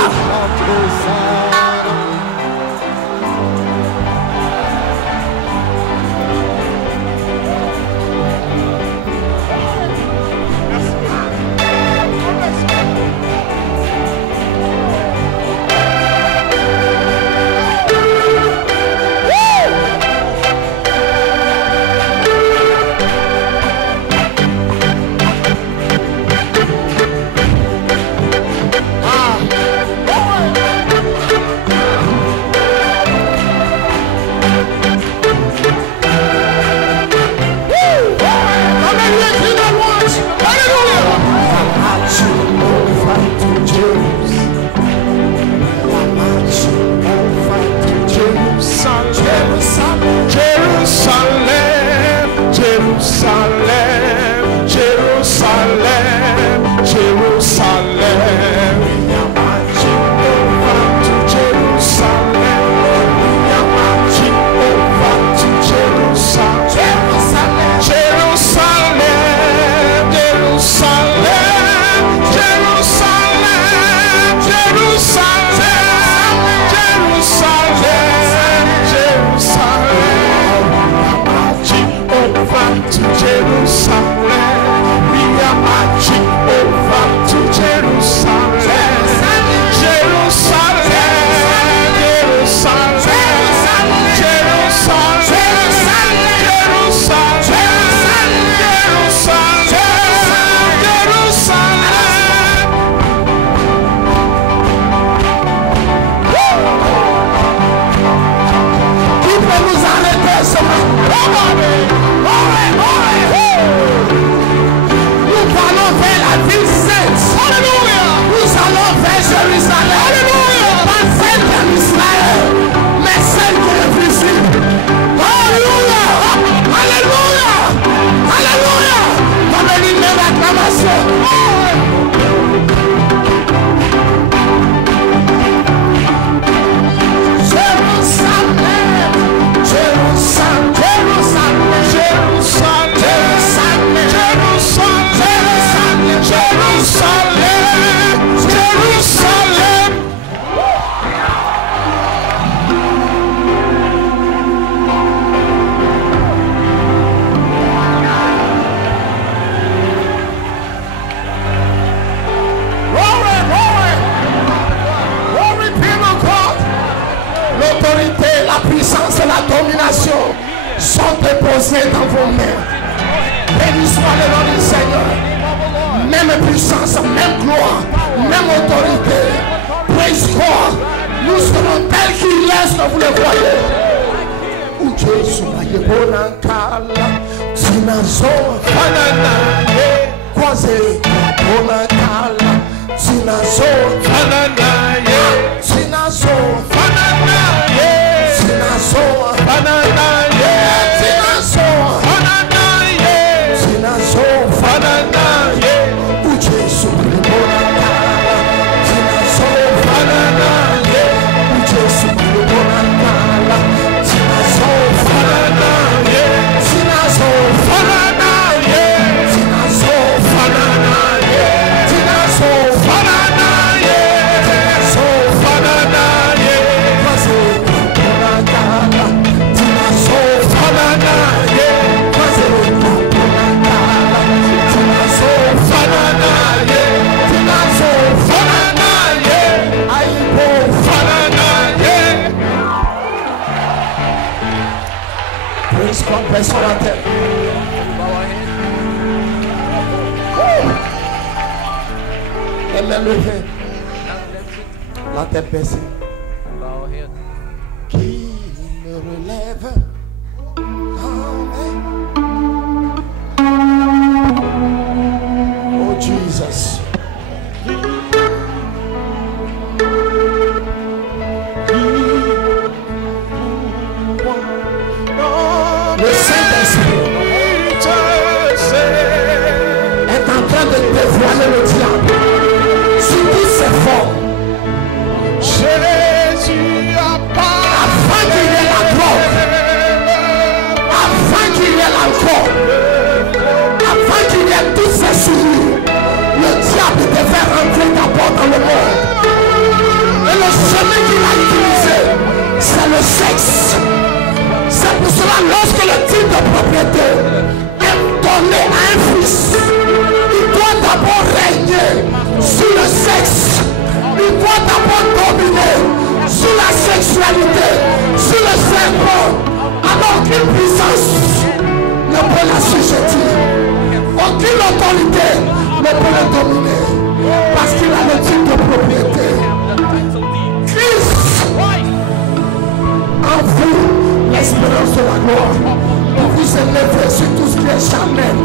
Sont déposés dans vos mains. Béni soit le nom du Seigneur. Même puissance, même gloire, même autorité. Praise God. Nous serons tels qu'il est, que vous le voyez. Où Jésus a été bon en cal. Tinazo. Croisé, Bonakala, Sinazo, Fananaye, Sinazo, Fananaye, Sinazo, Fananaye, Sinazo, Fananaye, Sinazo, Fananaye, Ujesu, Bonakala, Sinazo, Fananaye, Ujesu, Bonakala, Sinazo, Fananaye, Sinazo, Fananaye, Sinazo, Fananaye, Sinazo, Fananaye, Sinazo, Fananaye, Croisé, Bonakala, Sinazo, Fananaye, Croisé, Bonakala, Sinazo, Fananaye, Sinazo, Fananaye, Aibo, Fananaye. Praise God, baisse sur la terre. Les mains levées, la tête baissée. Bow our head. Qui me relève? Amen. Oh Jesus. Le Saint-Esprit est en train de dévoiler le diable sous toutes ses formes. Afin qu'il y ait la drogue, afin qu'il y ait l'alcool, afin qu'il y ait toutes ces souillures, le diable devait rentrer d'abord dans le monde. Et le chemin qu'il a utilisé, c'est le sexe. C'est pour cela, lorsque le titre de propriété est donné à un fils, il doit d'abord régner sur le sexe. Il doit d'abord dominer sur la sexualité, sur le serpent, alors qu'une puissance ne peut la sujetir. Aucune autorité ne peut le dominer parce qu'il a le titre de propriété. Christ en vous, l'espérance de la gloire, pour vous élever sur tout ce qui est charnel,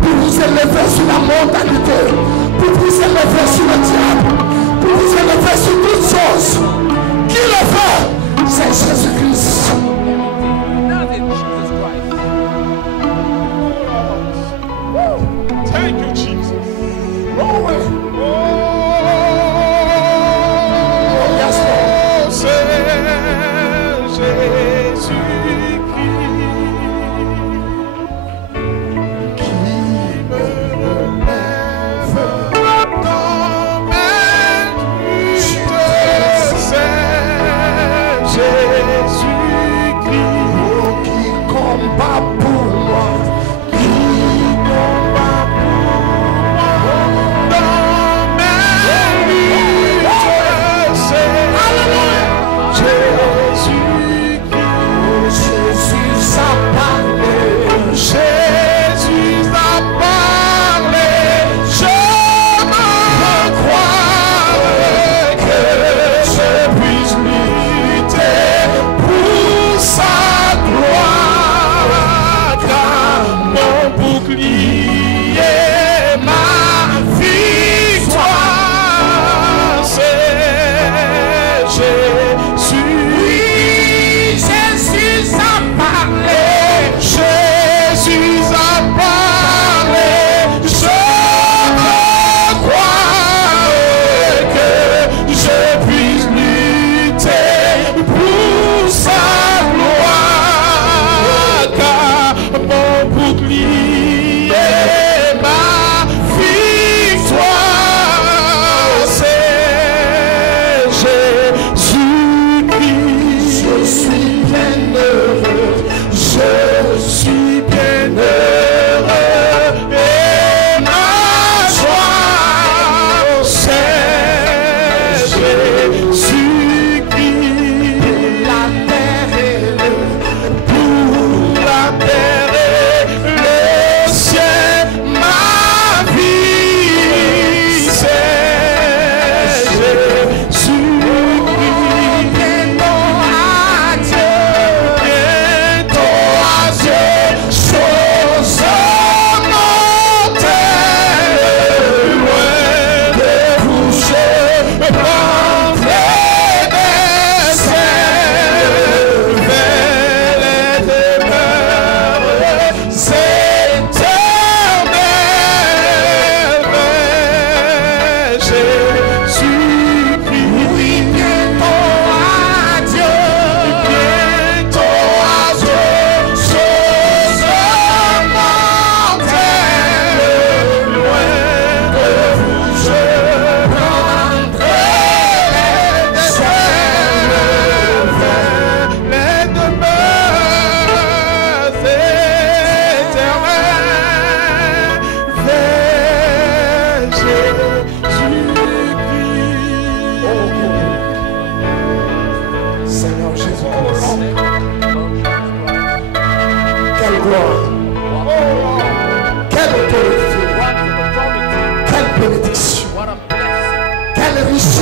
pour vous élever sur la mondanité, pour vous élever sur le diable, pour vous élever sur toutes choses. Qui le fait? C'est Jésus-Christ. Nothing, Jesus Christ. Thank you, Jesus. Oh, oui. Oh, yes, Lord. Jésus.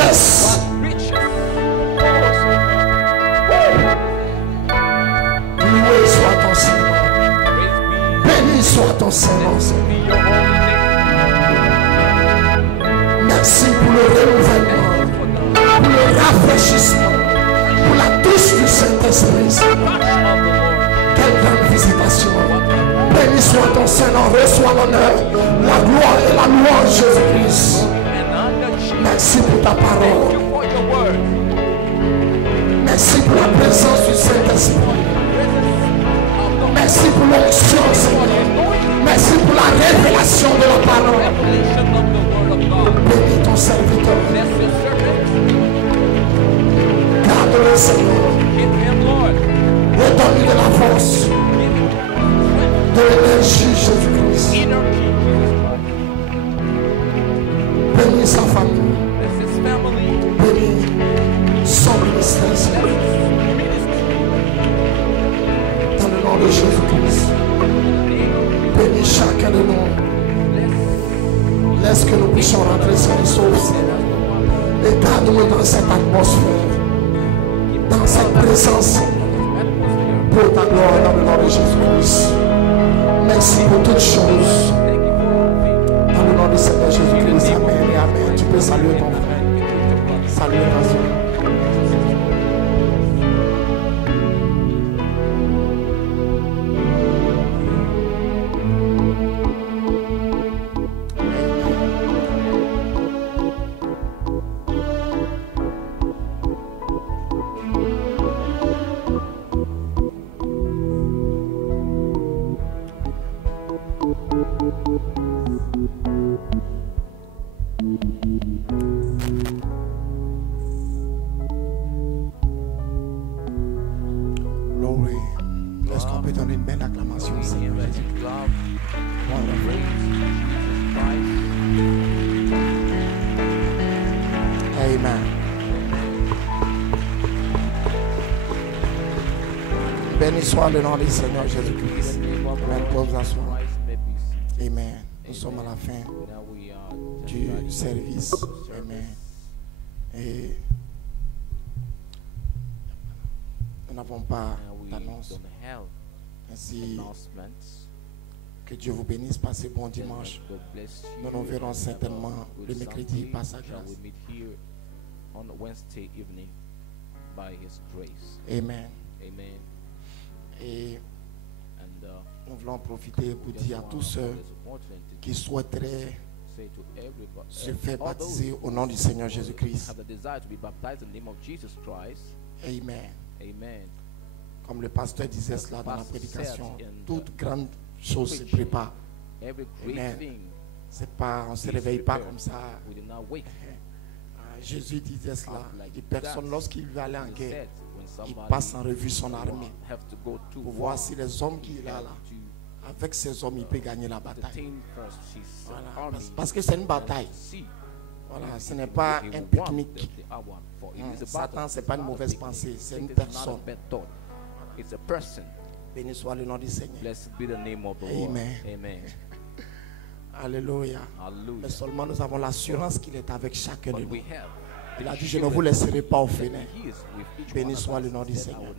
richesse. Loué soit ton Seigneur. Béni soit ton Seigneur. Merci pour le renouvellement, pour le rafraîchissement, pour la touche du Saint-Esprit. Quelle grande visitation. Béni soit ton Seigneur. Reçois l'honneur, la gloire et la louange, Jésus-Christ. Merci pour ta parole. Merci pour la présence du Saint-Esprit. Merci pour l'onction, Seigneur. Merci pour la révélation de la parole. Bénis ton serviteur. Garde-le, Seigneur. Redonne-lui de la force, de l'énergie, Jésus-Christ. Bénis sa famille. Bénis son ministère, Seigneur. Dans le nom de Jésus-Christ. Bénis chacun de nous. Laisse que nous puissions rentrer sans les sauves, Seigneur. Et garde-nous dans cette atmosphère, dans cette présence, Seigneur, pour ta gloire dans le nom de Jésus-Christ. Merci pour toutes choses. Dans le nom du Seigneur Jésus-Christ. Amen et amen. Tu peux saluer ton frère. Saluer ta soeur. Soit le nom du Seigneur Jésus-Christ. Amen. Nous sommes à la fin du service. Amen. Et nous n'avons pas d'annonce. Ainsi, que Dieu vous bénisse. Passez bon dimanche. Nous nous verrons certainement le mercredi par sa grâce. Amen. Et nous voulons profiter pour dire à tous ceux qui souhaiteraient se faire baptiser au nom du Seigneur Jésus-Christ. Amen. Comme le pasteur disait cela dans la prédication, toute grande chose se prépare. Amen. C'est pas, on ne se réveille pas comme ça. Jésus disait cela. Il dit, personne, lorsqu'il veut aller en guerre, il passe en revue son armée pour voir si les hommes qu'il a là, avec ces hommes, il peut gagner la bataille. Voilà. Parce que c'est une bataille. Voilà. Ce n'est pas un pique-nique. Satan, ce n'est pas une mauvaise pensée, c'est une personne. Béni soit le nom du Seigneur. Amen. Alléluia. Mais seulement nous avons l'assurance qu'il est avec chacun de nous. Il a dit, je ne vous laisserai pas au fenêtre. Béni soit le nom du Seigneur.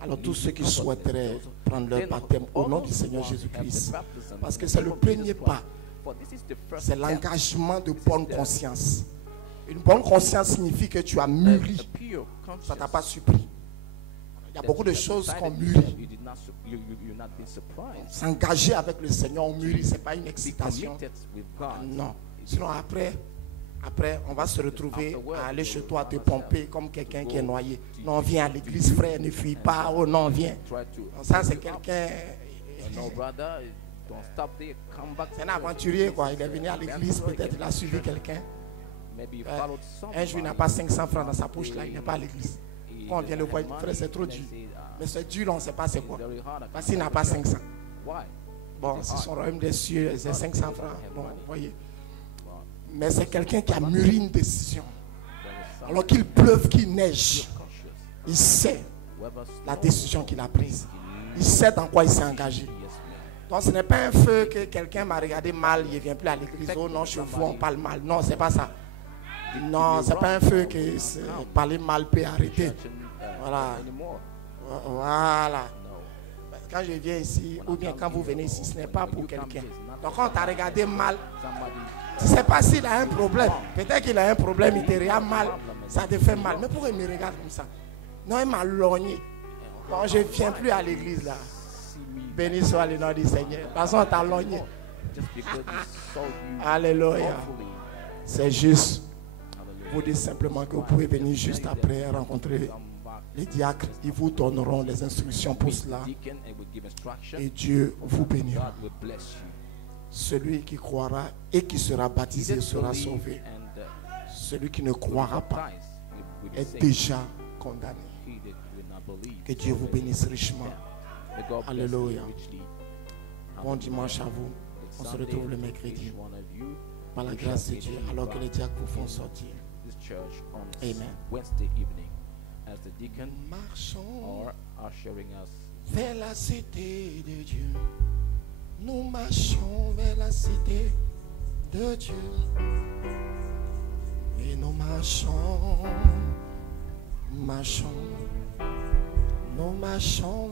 Alors tous ceux qui souhaiteraient prendre leur baptême au nom du Seigneur Jésus-Christ, parce que c'est le premier pas, c'est l'engagement de bonne conscience. Une bonne conscience signifie que tu as mûri. Ça ne t'a pas surpris. Il y a beaucoup de choses qu'on mûrit. S'engager avec le Seigneur, on mûrit, ce n'est pas une excitation. Non. Sinon après, on va se retrouver à aller chez toi te pomper comme quelqu'un qui est noyé. Non, viens à l'église, frère, ne fuis pas. Oh non, viens. Ça, c'est quelqu'un. C'est un aventurier, quoi. Il est venu à l'église, peut-être il a suivi quelqu'un. Un jour, il n'a pas 500 francs dans sa poche, là, il n'est pas à l'église. Quand on vient le voir, il dit, frère, c'est trop dur. Mais c'est dur, on ne sait pas c'est quoi. Parce qu'il n'a pas 500. Bon, c'est son royaume des cieux, c'est 500 francs. Bon, vous voyez. Mais c'est quelqu'un qui a mûri une décision. Alors qu'il pleuve, qu'il neige, il sait la décision qu'il a prise. Il sait dans quoi il s'est engagé. Donc ce n'est pas un feu que quelqu'un m'a regardé mal, il ne vient plus à l'église. Oh non, chez vous on parle mal. Non, c'est pas ça. Non, c'est pas un feu que parler mal peut arrêter. Voilà. Voilà. Quand je viens ici, ou bien quand vous venez ici, ce n'est pas pour quelqu'un. Donc quand tu as regardé mal, tu ne sais pas s'il a un problème. Peut-être qu'il a un problème, il te regarde mal, ça te fait mal. Mais pourquoi il me regarde comme ça? Non, il m'a lorgné. Donc je ne viens plus à l'église là. Béni soit le nom du Seigneur. De toute façon, tu as lorgné. Alléluia. C'est juste. Vous dites simplement que vous pouvez venir juste après rencontrer les diacres. Ils vous donneront les instructions pour cela. Et Dieu vous bénira. Celui qui croira et qui sera baptisé sera sauvé. Celui qui ne croira pas est déjà condamné. Que Dieu vous bénisse richement. Alléluia. Bon dimanche à vous. On se retrouve le mercredi. Par la grâce de Dieu, alors que les diacres vous font sortir. Amen. Marchons vers la cité de Dieu. Nous marchons vers la cité de Dieu. Et nous marchons. Nous marchons